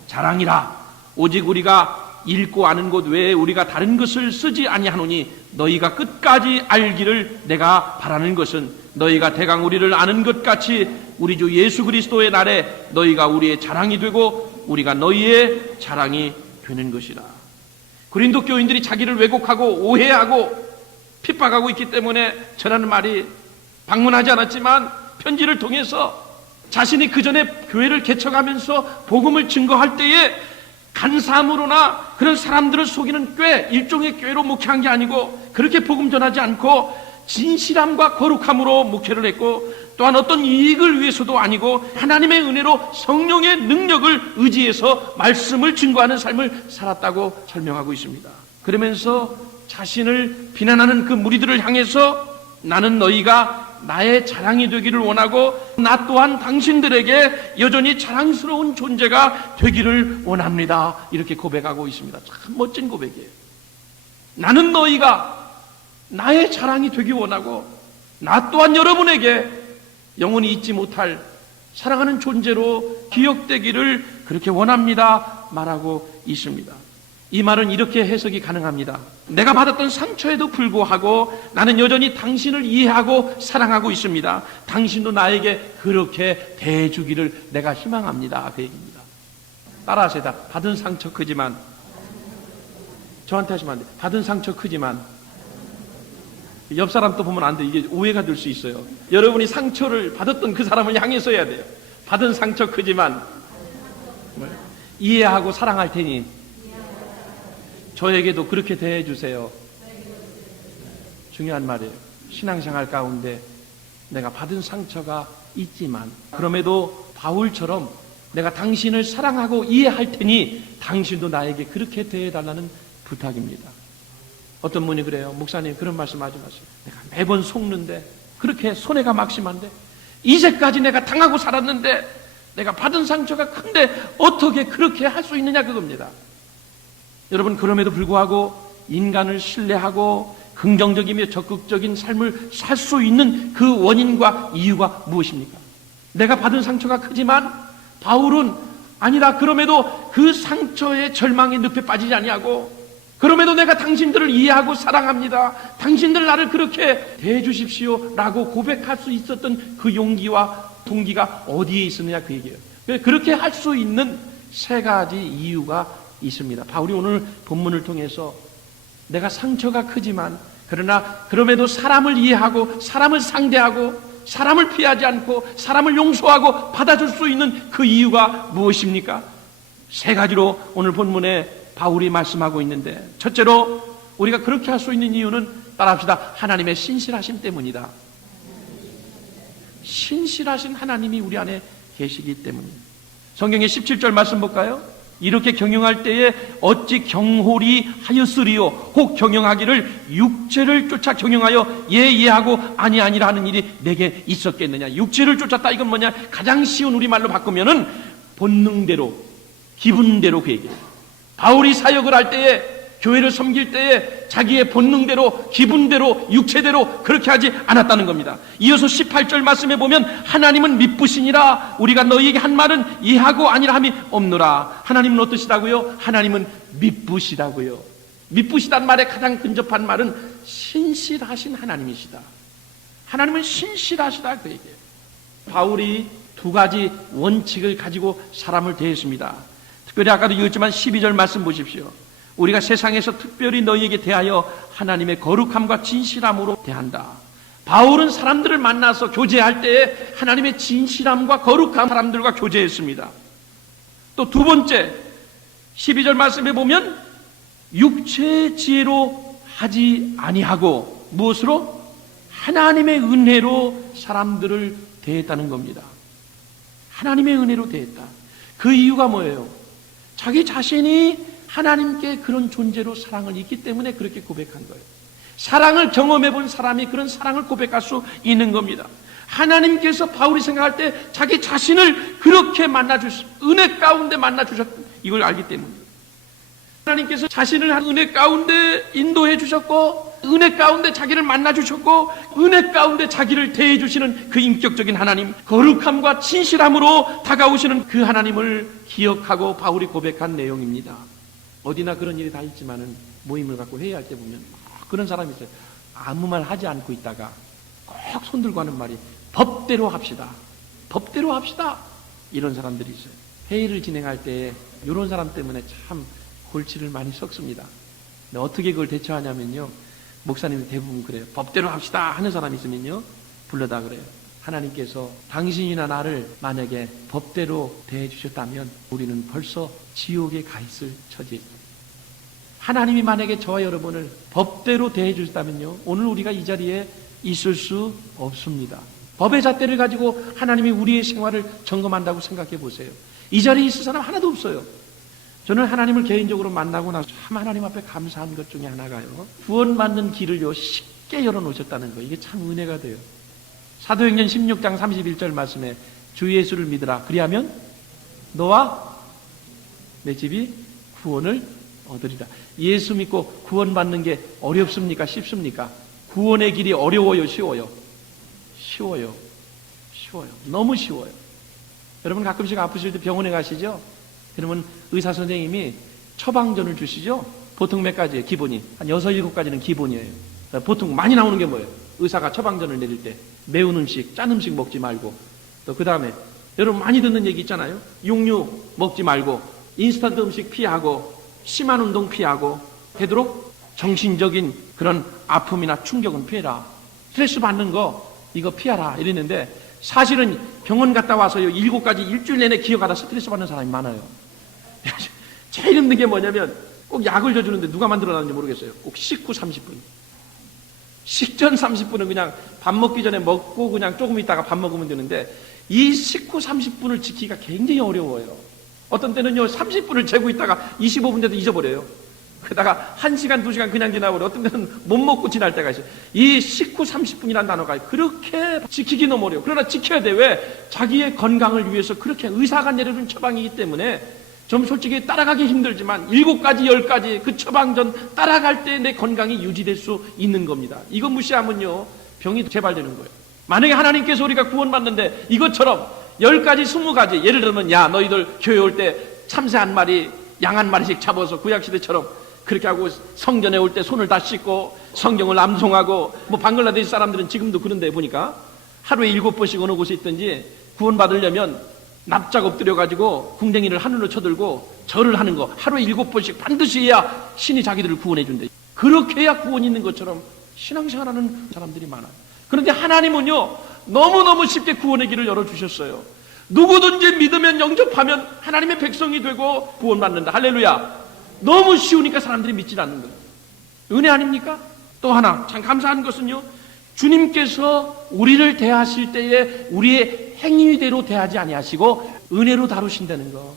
자랑이라. 오직 우리가 읽고 아는 것 외에 우리가 다른 것을 쓰지 아니하노니 너희가 끝까지 알기를 내가 바라는 것은 너희가 대강 우리를 아는 것 같이 우리 주 예수 그리스도의 날에 너희가 우리의 자랑이 되고 우리가 너희의 자랑이 되는 것이라. 고린도 교인들이 자기를 왜곡하고 오해하고 핍박하고 있기 때문에 전하는 말이 방문하지 않았지만 편지를 통해서 자신이 그 전에 교회를 개척하면서 복음을 증거할 때에 간사함으로나 그런 사람들을 속이는 꾀, 일종의 꾀로 목회한 게 아니고 그렇게 복음 전하지 않고 진실함과 거룩함으로 목회를 했고 또한 어떤 이익을 위해서도 아니고 하나님의 은혜로 성령의 능력을 의지해서 말씀을 증거하는 삶을 살았다고 설명하고 있습니다. 그러면서 자신을 비난하는 그 무리들을 향해서 나는 너희가 나의 자랑이 되기를 원하고 나 또한 당신들에게 여전히 자랑스러운 존재가 되기를 원합니다. 이렇게 고백하고 있습니다. 참 멋진 고백이에요. 나는 너희가 나의 자랑이 되기 원하고 나 또한 여러분에게 영원히 잊지 못할 사랑하는 존재로 기억되기를 그렇게 원합니다. 말하고 있습니다. 이 말은 이렇게 해석이 가능합니다. 내가 받았던 상처에도 불구하고 나는 여전히 당신을 이해하고 사랑하고 있습니다. 당신도 나에게 그렇게 대해주기를 내가 희망합니다. 그 얘기입니다. 따라하세요. 받은 상처 크지만, 저한테 하시면 안 돼요. 받은 상처 크지만, 옆 사람 또 보면 안 돼. 이게 오해가 될 수 있어요. 여러분이 상처를 받았던 그 사람을 향해서 해야 돼요. 받은 상처 크지만 이해하고 사랑할 테니 저에게도 그렇게 대해 주세요. 중요한 말이에요. 신앙생활 가운데 내가 받은 상처가 있지만 그럼에도 바울처럼 내가 당신을 사랑하고 이해할 테니 당신도 나에게 그렇게 대해 달라는 부탁입니다. 어떤 분이 그래요. 목사님 그런 말씀 하지 마세요. 내가 매번 속는데 그렇게 손해가 막심한데 이제까지 내가 당하고 살았는데 내가 받은 상처가 큰데 어떻게 그렇게 할 수 있느냐 그겁니다. 여러분 그럼에도 불구하고 인간을 신뢰하고 긍정적이며 적극적인 삶을 살 수 있는 그 원인과 이유가 무엇입니까? 내가 받은 상처가 크지만 바울은 아니라 그럼에도 그 상처의 절망의 늪에 빠지지 아니하고 그럼에도 내가 당신들을 이해하고 사랑합니다. 당신들 나를 그렇게 대해 주십시오 라고 고백할 수 있었던 그 용기와 동기가 어디에 있었느냐 그 얘기예요. 그렇게 할 수 있는 세 가지 이유가 있습니다. 바울이 오늘 본문을 통해서 내가 상처가 크지만 그러나 그럼에도 사람을 이해하고 사람을 상대하고 사람을 피하지 않고 사람을 용서하고 받아줄 수 있는 그 이유가 무엇입니까? 세 가지로 오늘 본문에 바울이 말씀하고 있는데 첫째로 우리가 그렇게 할 수 있는 이유는 따라합시다. 하나님의 신실하심 때문이다. 신실하신 하나님이 우리 안에 계시기 때문입니다. 성경의 17절 말씀 볼까요? 이렇게 경영할 때에 어찌 경홀히 하였으리요 혹 경영하기를 육체를 쫓아 경영하여 예하고 아니하니라 하는 일이 내게 있었겠느냐. 육체를 쫓았다, 이건 뭐냐? 가장 쉬운 우리말로 바꾸면은 본능대로, 기분대로 그 얘기예요. 바울이 사역을 할 때에, 교회를 섬길 때에 자기의 본능대로, 기분대로, 육체대로 그렇게 하지 않았다는 겁니다. 이어서 18절 말씀에 보면 하나님은 미쁘시니라 우리가 너희에게 한 말은 이해하고 아니라 함이 없노라. 하나님은 어떠시다고요? 하나님은 미쁘시다고요. 미쁘시다는 말에 가장 근접한 말은 신실하신 하나님이시다. 하나님은 신실하시다, 그 얘기예요. 바울이 두 가지 원칙을 가지고 사람을 대했습니다. 특별히 아까도 읽었지만 12절 말씀 보십시오. 우리가 세상에서 특별히 너희에게 대하여 하나님의 거룩함과 진실함으로 대한다. 바울은 사람들을 만나서 교제할 때에 하나님의 진실함과 거룩함 사람들과 교제했습니다. 또 두 번째 12절 말씀에 보면 육체의 지혜로 하지 아니하고 무엇으로? 하나님의 은혜로 사람들을 대했다는 겁니다. 하나님의 은혜로 대했다. 그 이유가 뭐예요? 자기 자신이 하나님께 그런 존재로 사랑을 있기 때문에 그렇게 고백한 거예요. 사랑을 경험해 본 사람이 그런 사랑을 고백할 수 있는 겁니다. 하나님께서 바울이 생각할 때 자기 자신을 그렇게 만나주셨, 은혜 가운데 만나주셨던 이걸 알기 때문입니다. 하나님께서 자신을 은혜 가운데 인도해 주셨고, 은혜 가운데 자기를 만나주셨고, 은혜 가운데 자기를 대해주시는 그 인격적인 하나님, 거룩함과 진실함으로 다가오시는 그 하나님을 기억하고 바울이 고백한 내용입니다. 어디나 그런 일이 다 있지만은 모임을 갖고 회의할 때 보면 그런 사람이 있어요. 아무 말 하지 않고 있다가 꼭 손들고 하는 말이 법대로 합시다. 법대로 합시다. 이런 사람들이 있어요. 회의를 진행할 때 이런 사람 때문에 참 골치를 많이 썩습니다. 근데 어떻게 그걸 대처하냐면요. 목사님이 대부분 그래요. 법대로 합시다 하는 사람이 있으면요. 불러다 그래요. 하나님께서 당신이나 나를 만약에 법대로 대해주셨다면 우리는 벌써 지옥에 가 있을 처지에 있습니다. 하나님이 만약에 저와 여러분을 법대로 대해주셨다면요, 오늘 우리가 이 자리에 있을 수 없습니다. 법의 잣대를 가지고 하나님이 우리의 생활을 점검한다고 생각해 보세요. 이 자리에 있을 사람 하나도 없어요. 저는 하나님을 개인적으로 만나고 나서 참 하나님 앞에 감사한 것 중에 하나가요, 구원받는 길을요 쉽게 열어놓으셨다는 거. 이게 참 은혜가 돼요. 사도행전 16장 31절 말씀에 주 예수를 믿으라. 그리하면 너와 내 집이 구원을 얻으리라. 예수 믿고 구원받는 게 어렵습니까? 쉽습니까? 구원의 길이 어려워요? 쉬워요? 쉬워요. 쉬워요. 너무 쉬워요. 여러분 가끔씩 아프실 때 병원에 가시죠? 그러면 의사 선생님이 처방전을 주시죠? 보통 몇 가지예요? 기본이. 한 6, 7가지는 기본이에요. 보통 많이 나오는 게 뭐예요? 의사가 처방전을 내릴 때 매운 음식, 짠 음식 먹지 말고, 또 그 다음에 여러분 많이 듣는 얘기 있잖아요. 육류 먹지 말고, 인스턴트 음식 피하고, 심한 운동 피하고, 되도록 정신적인 그런 아픔이나 충격은 피해라. 스트레스 받는 거 이거 피하라 이랬는데, 사실은 병원 갔다 와서요 7가지 일주일 내내 기억하다 스트레스 받는 사람이 많아요. 제일 힘든 게 뭐냐면 꼭 약을 줘주는데 누가 만들어놨는지 모르겠어요. 꼭 식후 30분. 식전 30분은 그냥 밥 먹기 전에 먹고 그냥 조금 있다가 밥 먹으면 되는데, 이 식후 30분을 지키기가 굉장히 어려워요. 어떤 때는요 30분을 재고 있다가 25분 돼도 잊어버려요. 그러다가 1시간, 2시간 그냥 지나버려. 어떤 때는 못 먹고 지날 때가 있어요. 이 식후 30분이라는 단어가 그렇게 지키기 너무 어려워요. 그러나 지켜야 돼. 왜? 자기의 건강을 위해서 그렇게 의사가 내려준 처방이기 때문에 좀 솔직히 따라가기 힘들지만 7가지, 10가지 그 처방전 따라갈 때 내 건강이 유지될 수 있는 겁니다. 이거 무시하면요 병이 재발되는 거예요. 만약에 하나님께서 우리가 구원받는데 이것처럼 10가지, 20가지, 예를 들면 야 너희들 교회 올 때 참새 한 마리, 양 한 마리씩 잡아서 구약시대처럼 그렇게 하고 성전에 올 때 손을 다 씻고 성경을 암송하고, 뭐 방글라데시 사람들은 지금도 그런데 보니까 하루에 7번씩 어느 곳에 있든지 구원받으려면 납작 엎드려가지고 궁뎅이를 하늘로 쳐들고 절을 하는 거 하루에 7번씩 반드시 해야 신이 자기들을 구원해 준대. 그렇게 해야 구원이 있는 것처럼 신앙생활하는 사람들이 많아요. 그런데 하나님은요 너무너무 쉽게 구원의 길을 열어주셨어요. 누구든지 믿으면 영접하면 하나님의 백성이 되고 구원받는다. 할렐루야. 너무 쉬우니까 사람들이 믿질 않는 거예요. 은혜 아닙니까? 또 하나 참 감사한 것은요, 주님께서 우리를 대하실 때에 우리의 행위대로 대하지 아니하시고 은혜로 다루신다는 거,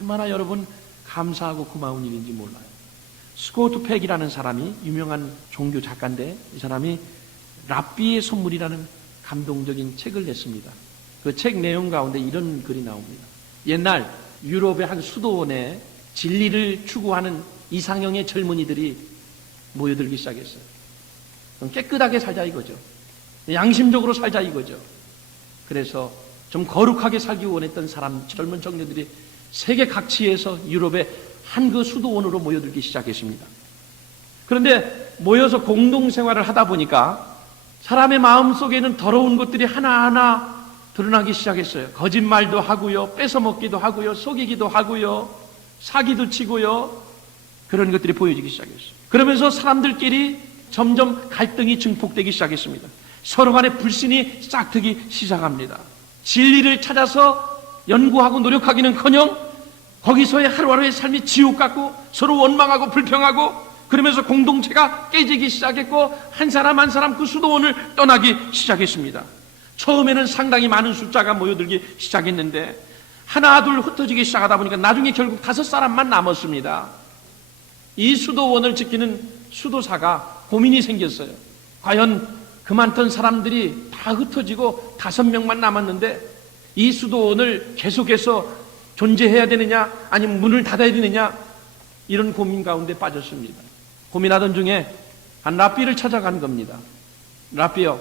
얼마나 여러분 감사하고 고마운 일인지 몰라요. 스코트 팩이라는 사람이 유명한 종교 작가인데, 이 사람이 랍비의 선물이라는 감동적인 책을 냈습니다. 그 책 내용 가운데 이런 글이 나옵니다. 옛날 유럽의 한 수도원에 진리를 추구하는 이상형의 젊은이들이 모여들기 시작했어요. 깨끗하게 살자 이거죠. 양심적으로 살자 이거죠. 그래서 좀 거룩하게 살기 원했던 젊은 청년들이 세계 각지에서 유럽의 한 그 수도원으로 모여들기 시작했습니다. 그런데 모여서 공동생활을 하다 보니까 사람의 마음속에는 더러운 것들이 하나하나 드러나기 시작했어요. 거짓말도 하고요, 뺏어먹기도 하고요, 속이기도 하고요, 사기도 치고요, 그런 것들이 보여지기 시작했어요. 그러면서 사람들끼리 점점 갈등이 증폭되기 시작했습니다. 서로 간에 불신이 싹트기 시작합니다. 진리를 찾아서 연구하고 노력하기는커녕 거기서의 하루하루의 삶이 지옥 같고 서로 원망하고 불평하고, 그러면서 공동체가 깨지기 시작했고 한 사람 한 사람 그 수도원을 떠나기 시작했습니다. 처음에는 상당히 많은 숫자가 모여들기 시작했는데 하나 둘 흩어지기 시작하다 보니까 나중에 결국 5사람만 남았습니다. 이 수도원을 지키는 수도사가 고민이 생겼어요. 과연 그 많던 사람들이 다 흩어지고 5명만 남았는데 이 수도원을 계속해서 존재해야 되느냐 아니면 문을 닫아야 되느냐, 이런 고민 가운데 빠졌습니다. 고민하던 중에 한 랍비를 찾아간 겁니다. 랍비요,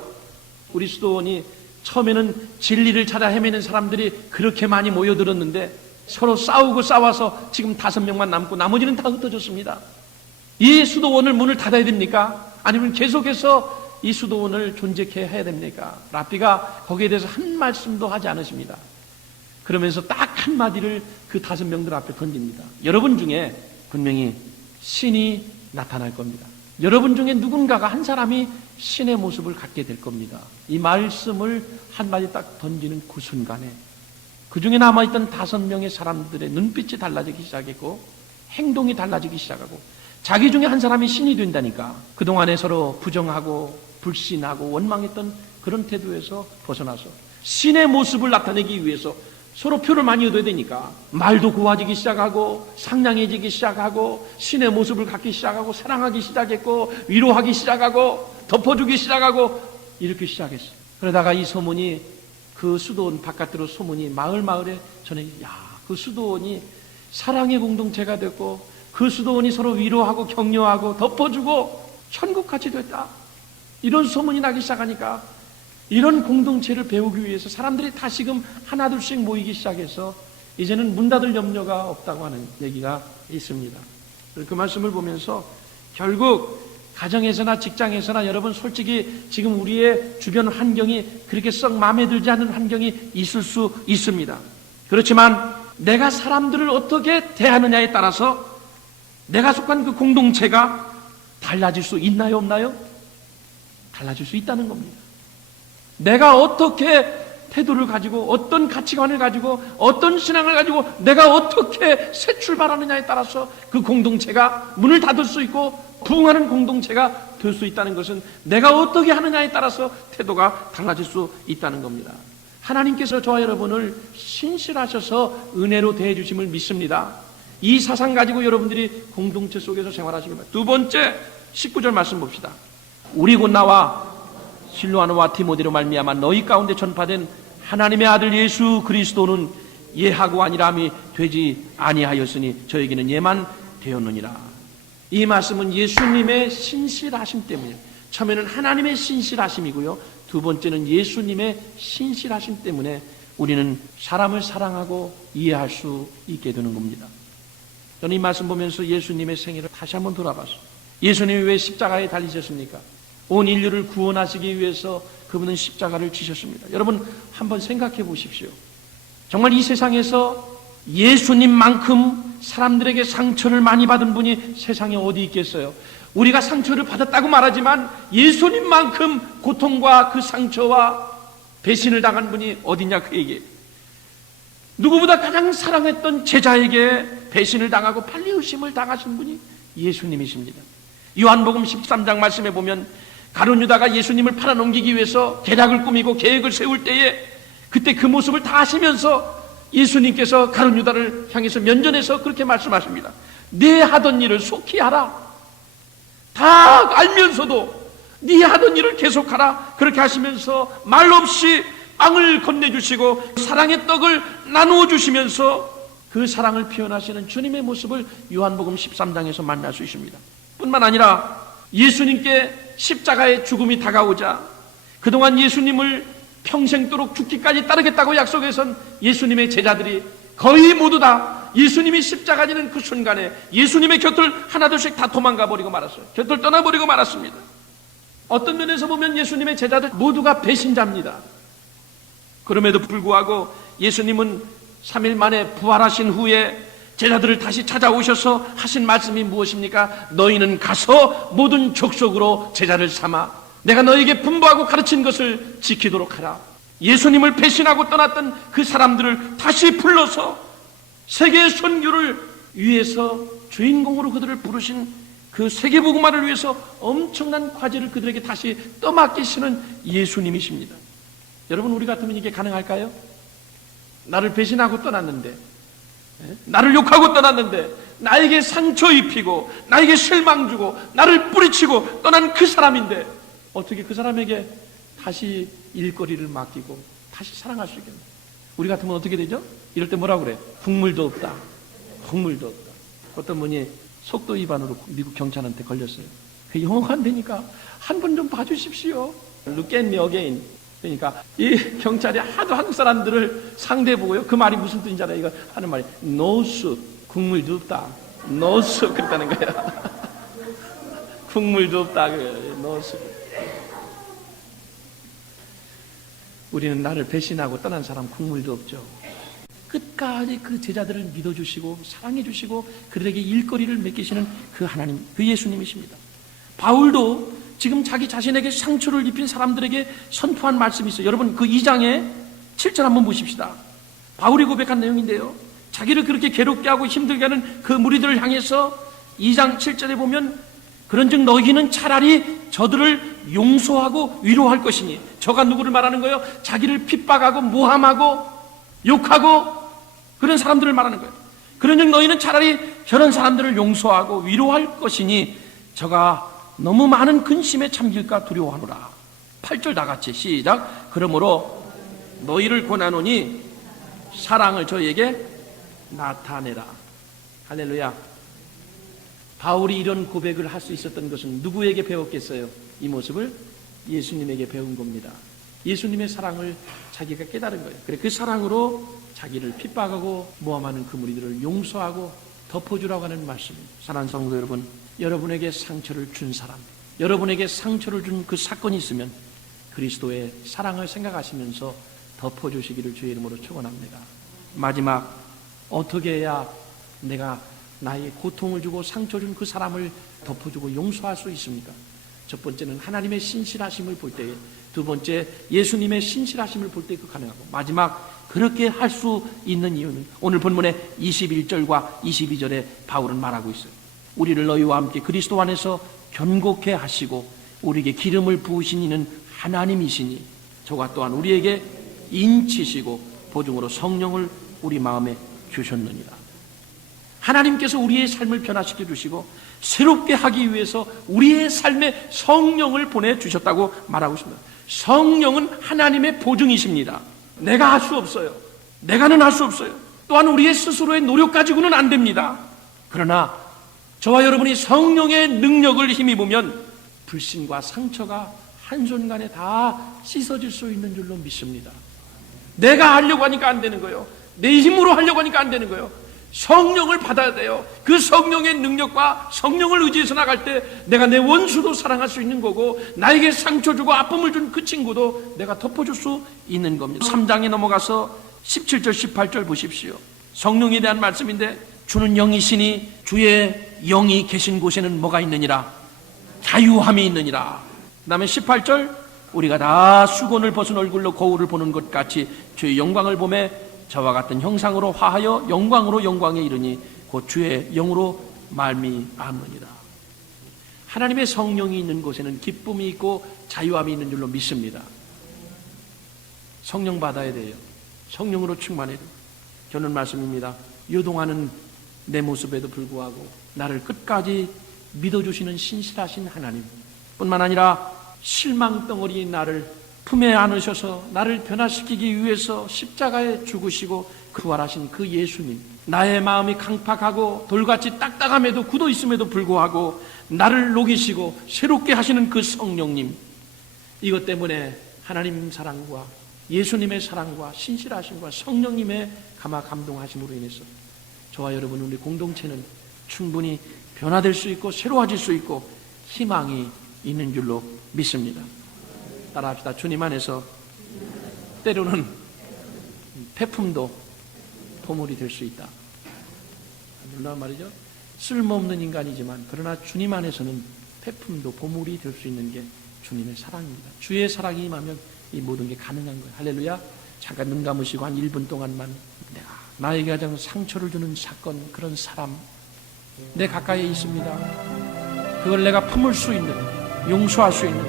우리 수도원이 처음에는 진리를 찾아 헤매는 사람들이 그렇게 많이 모여들었는데 서로 싸우고 싸워서 지금 5명만 남고 나머지는 다 흩어졌습니다. 이 수도원을 문을 닫아야 됩니까? 아니면 계속해서 이 수도원을 존재케 해야 됩니까? 랍비가 거기에 대해서 한 말씀도 하지 않으십니다. 그러면서 딱 한마디를 그 5명들 앞에 던집니다. 여러분 중에 분명히 신이 나타날 겁니다. 여러분 중에 누군가가 한 사람이 신의 모습을 갖게 될 겁니다. 이 말씀을 한마디 딱 던지는 그 순간에 그 중에 남아있던 5명의 사람들의 눈빛이 달라지기 시작했고 행동이 달라지기 시작하고 자기 중에 한 사람이 신이 된다니까. 그동안에 서로 부정하고 불신하고 원망했던 그런 태도에서 벗어나서 신의 모습을 나타내기 위해서 서로 표를 많이 얻어야 되니까 말도 고와지기 시작하고 상냥해지기 시작하고 신의 모습을 갖기 시작하고 사랑하기 시작했고 위로하기 시작하고 덮어주기 시작하고 이렇게 시작했어요. 그러다가 이 소문이 그 수도원 바깥으로 소문이 마을에 전해지, 그 수도원이 사랑의 공동체가 됐고 그 수도원이 서로 위로하고 격려하고 덮어주고 천국같이 됐다, 이런 소문이 나기 시작하니까 이런 공동체를 배우기 위해서 사람들이 다시금 하나둘씩 모이기 시작해서 이제는 문 닫을 염려가 없다고 하는 얘기가 있습니다. 그 말씀을 보면서 결국 가정에서나 직장에서나 여러분 솔직히 지금 우리의 주변 환경이 그렇게 썩 마음에 들지 않는 환경이 있을 수 있습니다. 그렇지만 내가 사람들을 어떻게 대하느냐에 따라서 내가 속한 그 공동체가 달라질 수 있나요, 없나요? 달라질 수 있다는 겁니다. 내가 어떻게 태도를 가지고 어떤 가치관을 가지고 어떤 신앙을 가지고 내가 어떻게 새 출발하느냐에 따라서 그 공동체가 문을 닫을 수 있고 부흥하는 공동체가 될 수 있다는 것은 내가 어떻게 하느냐에 따라서 태도가 달라질 수 있다는 겁니다. 하나님께서 저와 여러분을 신실하셔서 은혜로 대해 주심을 믿습니다. 이 사상 가지고 여러분들이 공동체 속에서 생활하시기 바랍니다. 두 번째 19절 말씀 봅시다. 우리 곧 나와 실로아노와 디모데로 말미암아 너희 가운데 전파된 하나님의 아들 예수 그리스도는 예하고 아니람이 되지 아니하였으니 저에게는 예만 되었느니라. 이 말씀은 예수님의 신실하심 때문이에요. 처음에는 하나님의 신실하심이고요, 두 번째는 예수님의 신실하심 때문에 우리는 사람을 사랑하고 이해할 수 있게 되는 겁니다. 저는 이 말씀 보면서 예수님의 생애를 다시 한번 돌아봤어요. 예수님이 왜 십자가에 달리셨습니까? 온 인류를 구원하시기 위해서 그분은 십자가를 지셨습니다. 여러분 한번 생각해 보십시오. 정말 이 세상에서 예수님만큼 사람들에게 상처를 많이 받은 분이 세상에 어디 있겠어요? 우리가 상처를 받았다고 말하지만 예수님만큼 고통과 그 상처와 배신을 당한 분이 어디냐, 그 얘기예요. 누구보다 가장 사랑했던 제자에게 배신을 당하고 팔리우심을 당하신 분이 예수님이십니다. 요한복음 13장 말씀에 보면 가룟 유다가 예수님을 팔아넘기기 위해서 계략을 꾸미고 계획을 세울 때에 그때 그 모습을 다 아시면서 예수님께서 가룟 유다를 향해서 면전에서 그렇게 말씀하십니다. 네 하던 일을 속히 하라. 다 알면서도 네 하던 일을 계속하라. 그렇게 하시면서 말 없이 빵을 건네주시고 사랑의 떡을 나누어 주시면서 그 사랑을 표현하시는 주님의 모습을 요한복음 13장에서 만날 수 있습니다. 뿐만 아니라 예수님께 십자가의 죽음이 다가오자 그동안 예수님을 평생도록 죽기까지 따르겠다고 약속해선 예수님의 제자들이 거의 모두 다 예수님이 십자가 지는 그 순간에 예수님의 곁을 하나둘씩 다 도망가 버리고 말았어요. 곁을 떠나버리고 말았습니다. 어떤 면에서 보면 예수님의 제자들 모두가 배신자입니다. 그럼에도 불구하고 예수님은 3일 만에 부활하신 후에 제자들을 다시 찾아오셔서 하신 말씀이 무엇입니까? 너희는 가서 모든 족속으로 제자를 삼아 내가 너에게 분부하고 가르친 것을 지키도록 하라. 예수님을 배신하고 떠났던 그 사람들을 다시 불러서 세계 선교를 위해서 주인공으로 그들을 부르신 그 세계복음화를 위해서 엄청난 과제를 그들에게 다시 떠맡기시는 예수님이십니다. 여러분, 우리 같으면 이게 가능할까요? 나를 배신하고 떠났는데, 나를 욕하고 떠났는데, 나에게 상처 입히고 나에게 실망 주고 나를 뿌리치고 떠난 그 사람인데 어떻게 그 사람에게 다시 일거리를 맡기고 다시 사랑할 수 있겠나요? 우리 같으면 어떻게 되죠? 이럴 때 뭐라고 그래? 국물도 없다. 국물도 없다. 어떤 분이 속도 위반으로 미국 경찰한테 걸렸어요. 그 영어가 안 되니까 한 번 좀 봐주십시오. Look at me again. 그러니까 이 경찰이 하도 한국 사람들을 상대해보고요. 그 말이 무슨 뜻인지 알아요? 이거 하는 말이 No soup. 국물도 없다. No soup. 그랬다는 거야. 국물도 없다. No soup. 우리는 나를 배신하고 떠난 사람 국물도 없죠. 끝까지 그 제자들을 믿어주시고 사랑해주시고 그들에게 일거리를 맡기시는 그 하나님, 그 예수님이십니다. 바울도 지금 자기 자신에게 상처를 입힌 사람들에게 선포한 말씀이 있어요. 여러분, 그 2장에 7절 한번 보십시다. 바울이 고백한 내용인데요, 자기를 그렇게 괴롭게 하고 힘들게 하는 그 무리들을 향해서 2장 7절에 보면 그런즉 너희는 차라리 저들을 용서하고 위로할 것이니, 저가 누구를 말하는 거예요? 자기를 핍박하고 모함하고 욕하고 그런 사람들을 말하는 거예요. 그런즉 너희는 차라리 저런 사람들을 용서하고 위로할 것이니 저가 너무 많은 근심에 잠길까 두려워하노라. 8절 다 같이 시작. 그러므로 너희를 권하노니 사랑을 저에게 나타내라. 할렐루야. 바울이 이런 고백을 할 수 있었던 것은 누구에게 배웠겠어요? 이 모습을 예수님에게 배운 겁니다. 예수님의 사랑을 자기가 깨달은 거예요. 그래, 그 사랑으로 자기를 핍박하고 모함하는 그 무리들을 용서하고 덮어주라고 하는 말씀입니다. 사랑하는 성도 여러분, 여러분에게 상처를 준 사람, 여러분에게 상처를 준 그 사건이 있으면 그리스도의 사랑을 생각하시면서 덮어주시기를 주의 이름으로 축원합니다. 마지막, 어떻게 해야 내가 나의 고통을 주고 상처 준 그 사람을 덮어주고 용서할 수 있습니까? 첫 번째는 하나님의 신실하심을 볼 때에, 두 번째 예수님의 신실하심을 볼 때 그 가능하고, 마지막 그렇게 할 수 있는 이유는 오늘 본문의 21절과 22절에 바울은 말하고 있어요. 우리를 너희와 함께 그리스도 안에서 견고케 하시고 우리에게 기름을 부으신 이는 하나님이시니 저가 또한 우리에게 인치시고 보증으로 성령을 우리 마음에 주셨느니라. 하나님께서 우리의 삶을 변화시켜 주시고 새롭게 하기 위해서 우리의 삶에 성령을 보내주셨다고 말하고 있습니다. 성령은 하나님의 보증이십니다. 내가 할 수 없어요. 내가는 할 수 없어요. 또한 우리의 스스로의 노력 가지고는 안 됩니다. 그러나 저와 여러분이 성령의 능력을 힘입으면 불신과 상처가 한순간에 다 씻어질 수 있는 줄로 믿습니다. 내가 하려고 하니까 안 되는 거예요. 내 힘으로 하려고 하니까 안 되는 거예요. 성령을 받아야 돼요. 그 성령의 능력과 성령을 의지해서 나갈 때 내가 내 원수도 사랑할 수 있는 거고, 나에게 상처 주고 아픔을 준 그 친구도 내가 덮어줄 수 있는 겁니다. 3장에 넘어가서 17절 18절 보십시오. 성령에 대한 말씀인데, 주는 영이시니 주의 영이 계신 곳에는 뭐가 있느니라? 자유함이 있느니라. 그 다음에 18절, 우리가 다 수건을 벗은 얼굴로 거울을 보는 것 같이 주의 영광을 보매 저와 같은 형상으로 화하여 영광으로 영광에 이르니 곧 주의 영으로 말미암으니라. 하나님의 성령이 있는 곳에는 기쁨이 있고 자유함이 있는 줄로 믿습니다. 성령 받아야 돼요. 성령으로 충만해야 돼요. 저는 말씀입니다. 요동하는 내 모습에도 불구하고 나를 끝까지 믿어주시는 신실하신 하나님 뿐만 아니라 실망덩어리인 나를 품에 안으셔서 나를 변화시키기 위해서 십자가에 죽으시고 부활하신 그 예수님, 나의 마음이 강팍하고 돌같이 딱딱함에도 굳어 있음에도 불구하고 나를 녹이시고 새롭게 하시는 그 성령님, 이것 때문에 하나님 사랑과 예수님의 사랑과 신실하심과 성령님의 감동하심으로 인해서 저와 여러분, 우리 공동체는 충분히 변화될 수 있고 새로워질 수 있고 희망이 있는 줄로 믿습니다. 따라합시다. 주님 안에서 때로는 폐품도 보물이 될 수 있다. 놀라운 말이죠. 쓸모없는 인간이지만 그러나 주님 안에서는 폐품도 보물이 될 수 있는 게 주님의 사랑입니다. 주의 사랑이 임하면 이 모든 게 가능한 거예요. 할렐루야. 잠깐 눈 감으시고 한 1분 동안만 내가 나에게 가장 상처를 주는 사건, 그런 사람 내 가까이에 있습니다. 그걸 내가 품을 수 있는, 용서할 수 있는,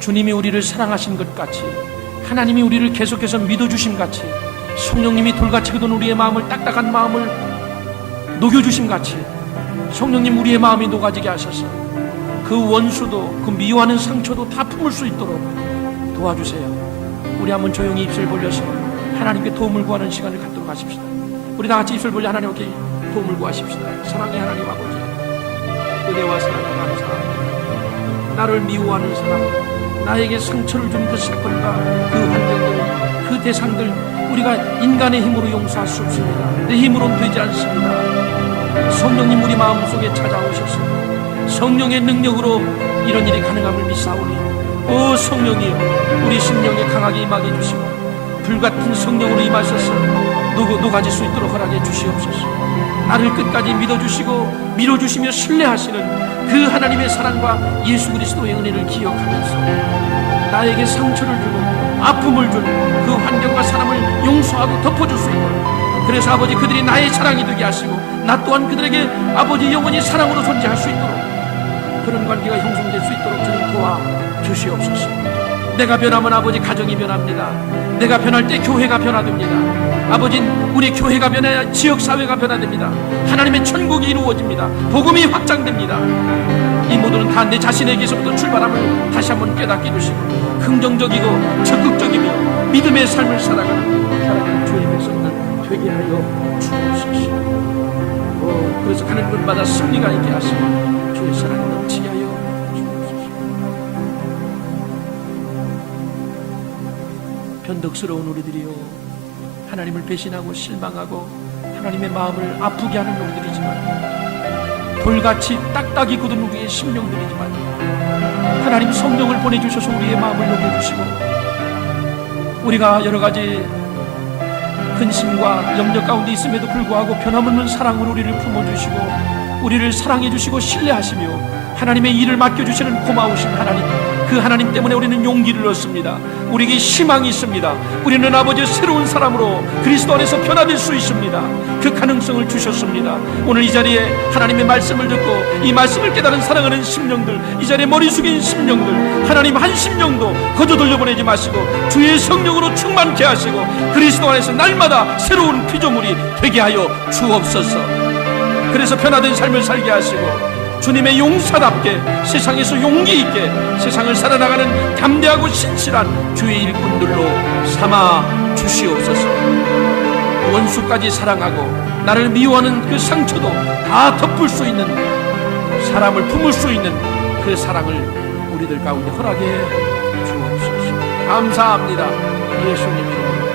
주님이 우리를 사랑하신 것 같이, 하나님이 우리를 계속해서 믿어주심 같이, 성령님이 돌같이 굳은 우리의 마음을, 딱딱한 마음을 녹여주심 같이 성령님 우리의 마음이 녹아지게 하셔서 그 원수도, 그 미워하는 상처도 다 품을 수 있도록 도와주세요. 우리 한번 조용히 입술 벌려서 하나님께 도움을 구하는 시간을 갖도록 하십시다. 우리 다 같이 입술 벌려 하나님께 도움을 구하십시다. 사랑의 하나님 아버지, 은혜와 사랑을 감사합니다. 나를 미워하는 사람, 나에게 상처를 준 그 사건과 그 환경들, 그 대상들 우리가 인간의 힘으로 용서할 수 없습니다. 내 힘으로는 되지 않습니다. 성령님 우리 마음속에 찾아오셔서 성령의 능력으로 이런 일이 가능함을 믿사오니, 오 성령이여, 우리 심령에 강하게 임하게 해주시고 불같은 성령으로 임하셔서 녹아질 수 있도록 허락해 주시옵소서. 나를 끝까지 믿어주시고 밀어주시며 신뢰하시는 그 하나님의 사랑과 예수 그리스도의 은혜를 기억하면서 나에게 상처를 주고 아픔을 준 그 환경과 사람을 용서하고 덮어줄 수 있도록, 그래서 아버지 그들이 나의 사랑이 되게 하시고 나 또한 그들에게 아버지 영원히 사랑으로 존재할 수 있도록, 그런 관계가 형성될 수 있도록 주님 도와주시옵소서. 내가 변하면 아버지 가정이 변합니다. 내가 변할 때 교회가 변화됩니다. 아버지 우리 교회가 변해야 지역사회가 변화됩니다. 하나님의 천국이 이루어집니다. 복음이 확장됩니다. 이 모두는 다 내 자신에게서부터 출발함을 다시 한번 깨닫게 해주시고 긍정적이고 적극적이며 믿음의 삶을 살아가는 주의 백성들 되게 하여 주옵소서. 그래서 가는 곳마다 승리가 있게 하시고 주의 사랑을 넘치게 하여 주옵소서. 변덕스러운 우리들이요, 하나님을 배신하고 실망하고 하나님의 마음을 아프게 하는 우리들이지만, 돌같이 딱딱이 굳은 우리의 심령들이지만 하나님 성령을 보내주셔서 우리의 마음을 녹여주시고 우리가 여러가지 근심과 염려 가운데 있음에도 불구하고 변함없는 사랑으로 우리를 품어주시고 우리를 사랑해주시고 신뢰하시며 하나님의 일을 맡겨주시는 고마우신 하나님, 그 하나님 때문에 우리는 용기를 얻습니다. 우리에게 희망이 있습니다. 우리는 아버지 새로운 사람으로 그리스도 안에서 변화될 수 있습니다. 그 가능성을 주셨습니다. 오늘 이 자리에 하나님의 말씀을 듣고 이 말씀을 깨달은 사랑하는 심령들, 이 자리에 머리 숙인 심령들, 하나님 한 심령도 거저 돌려보내지 마시고 주의 성령으로 충만케 하시고 그리스도 안에서 날마다 새로운 피조물이 되게 하여 주옵소서. 그래서 변화된 삶을 살게 하시고 주님의 용사답게 세상에서 용기 있게 세상을 살아나가는 담대하고 신실한 주의 일꾼들로 삼아 주시옵소서. 원수까지 사랑하고 나를 미워하는 그 상처도 다 덮을 수 있는, 사람을 품을 수 있는 그 사랑을 우리들 가운데 허락해 주옵소서. 감사합니다. 예수님 이름으로.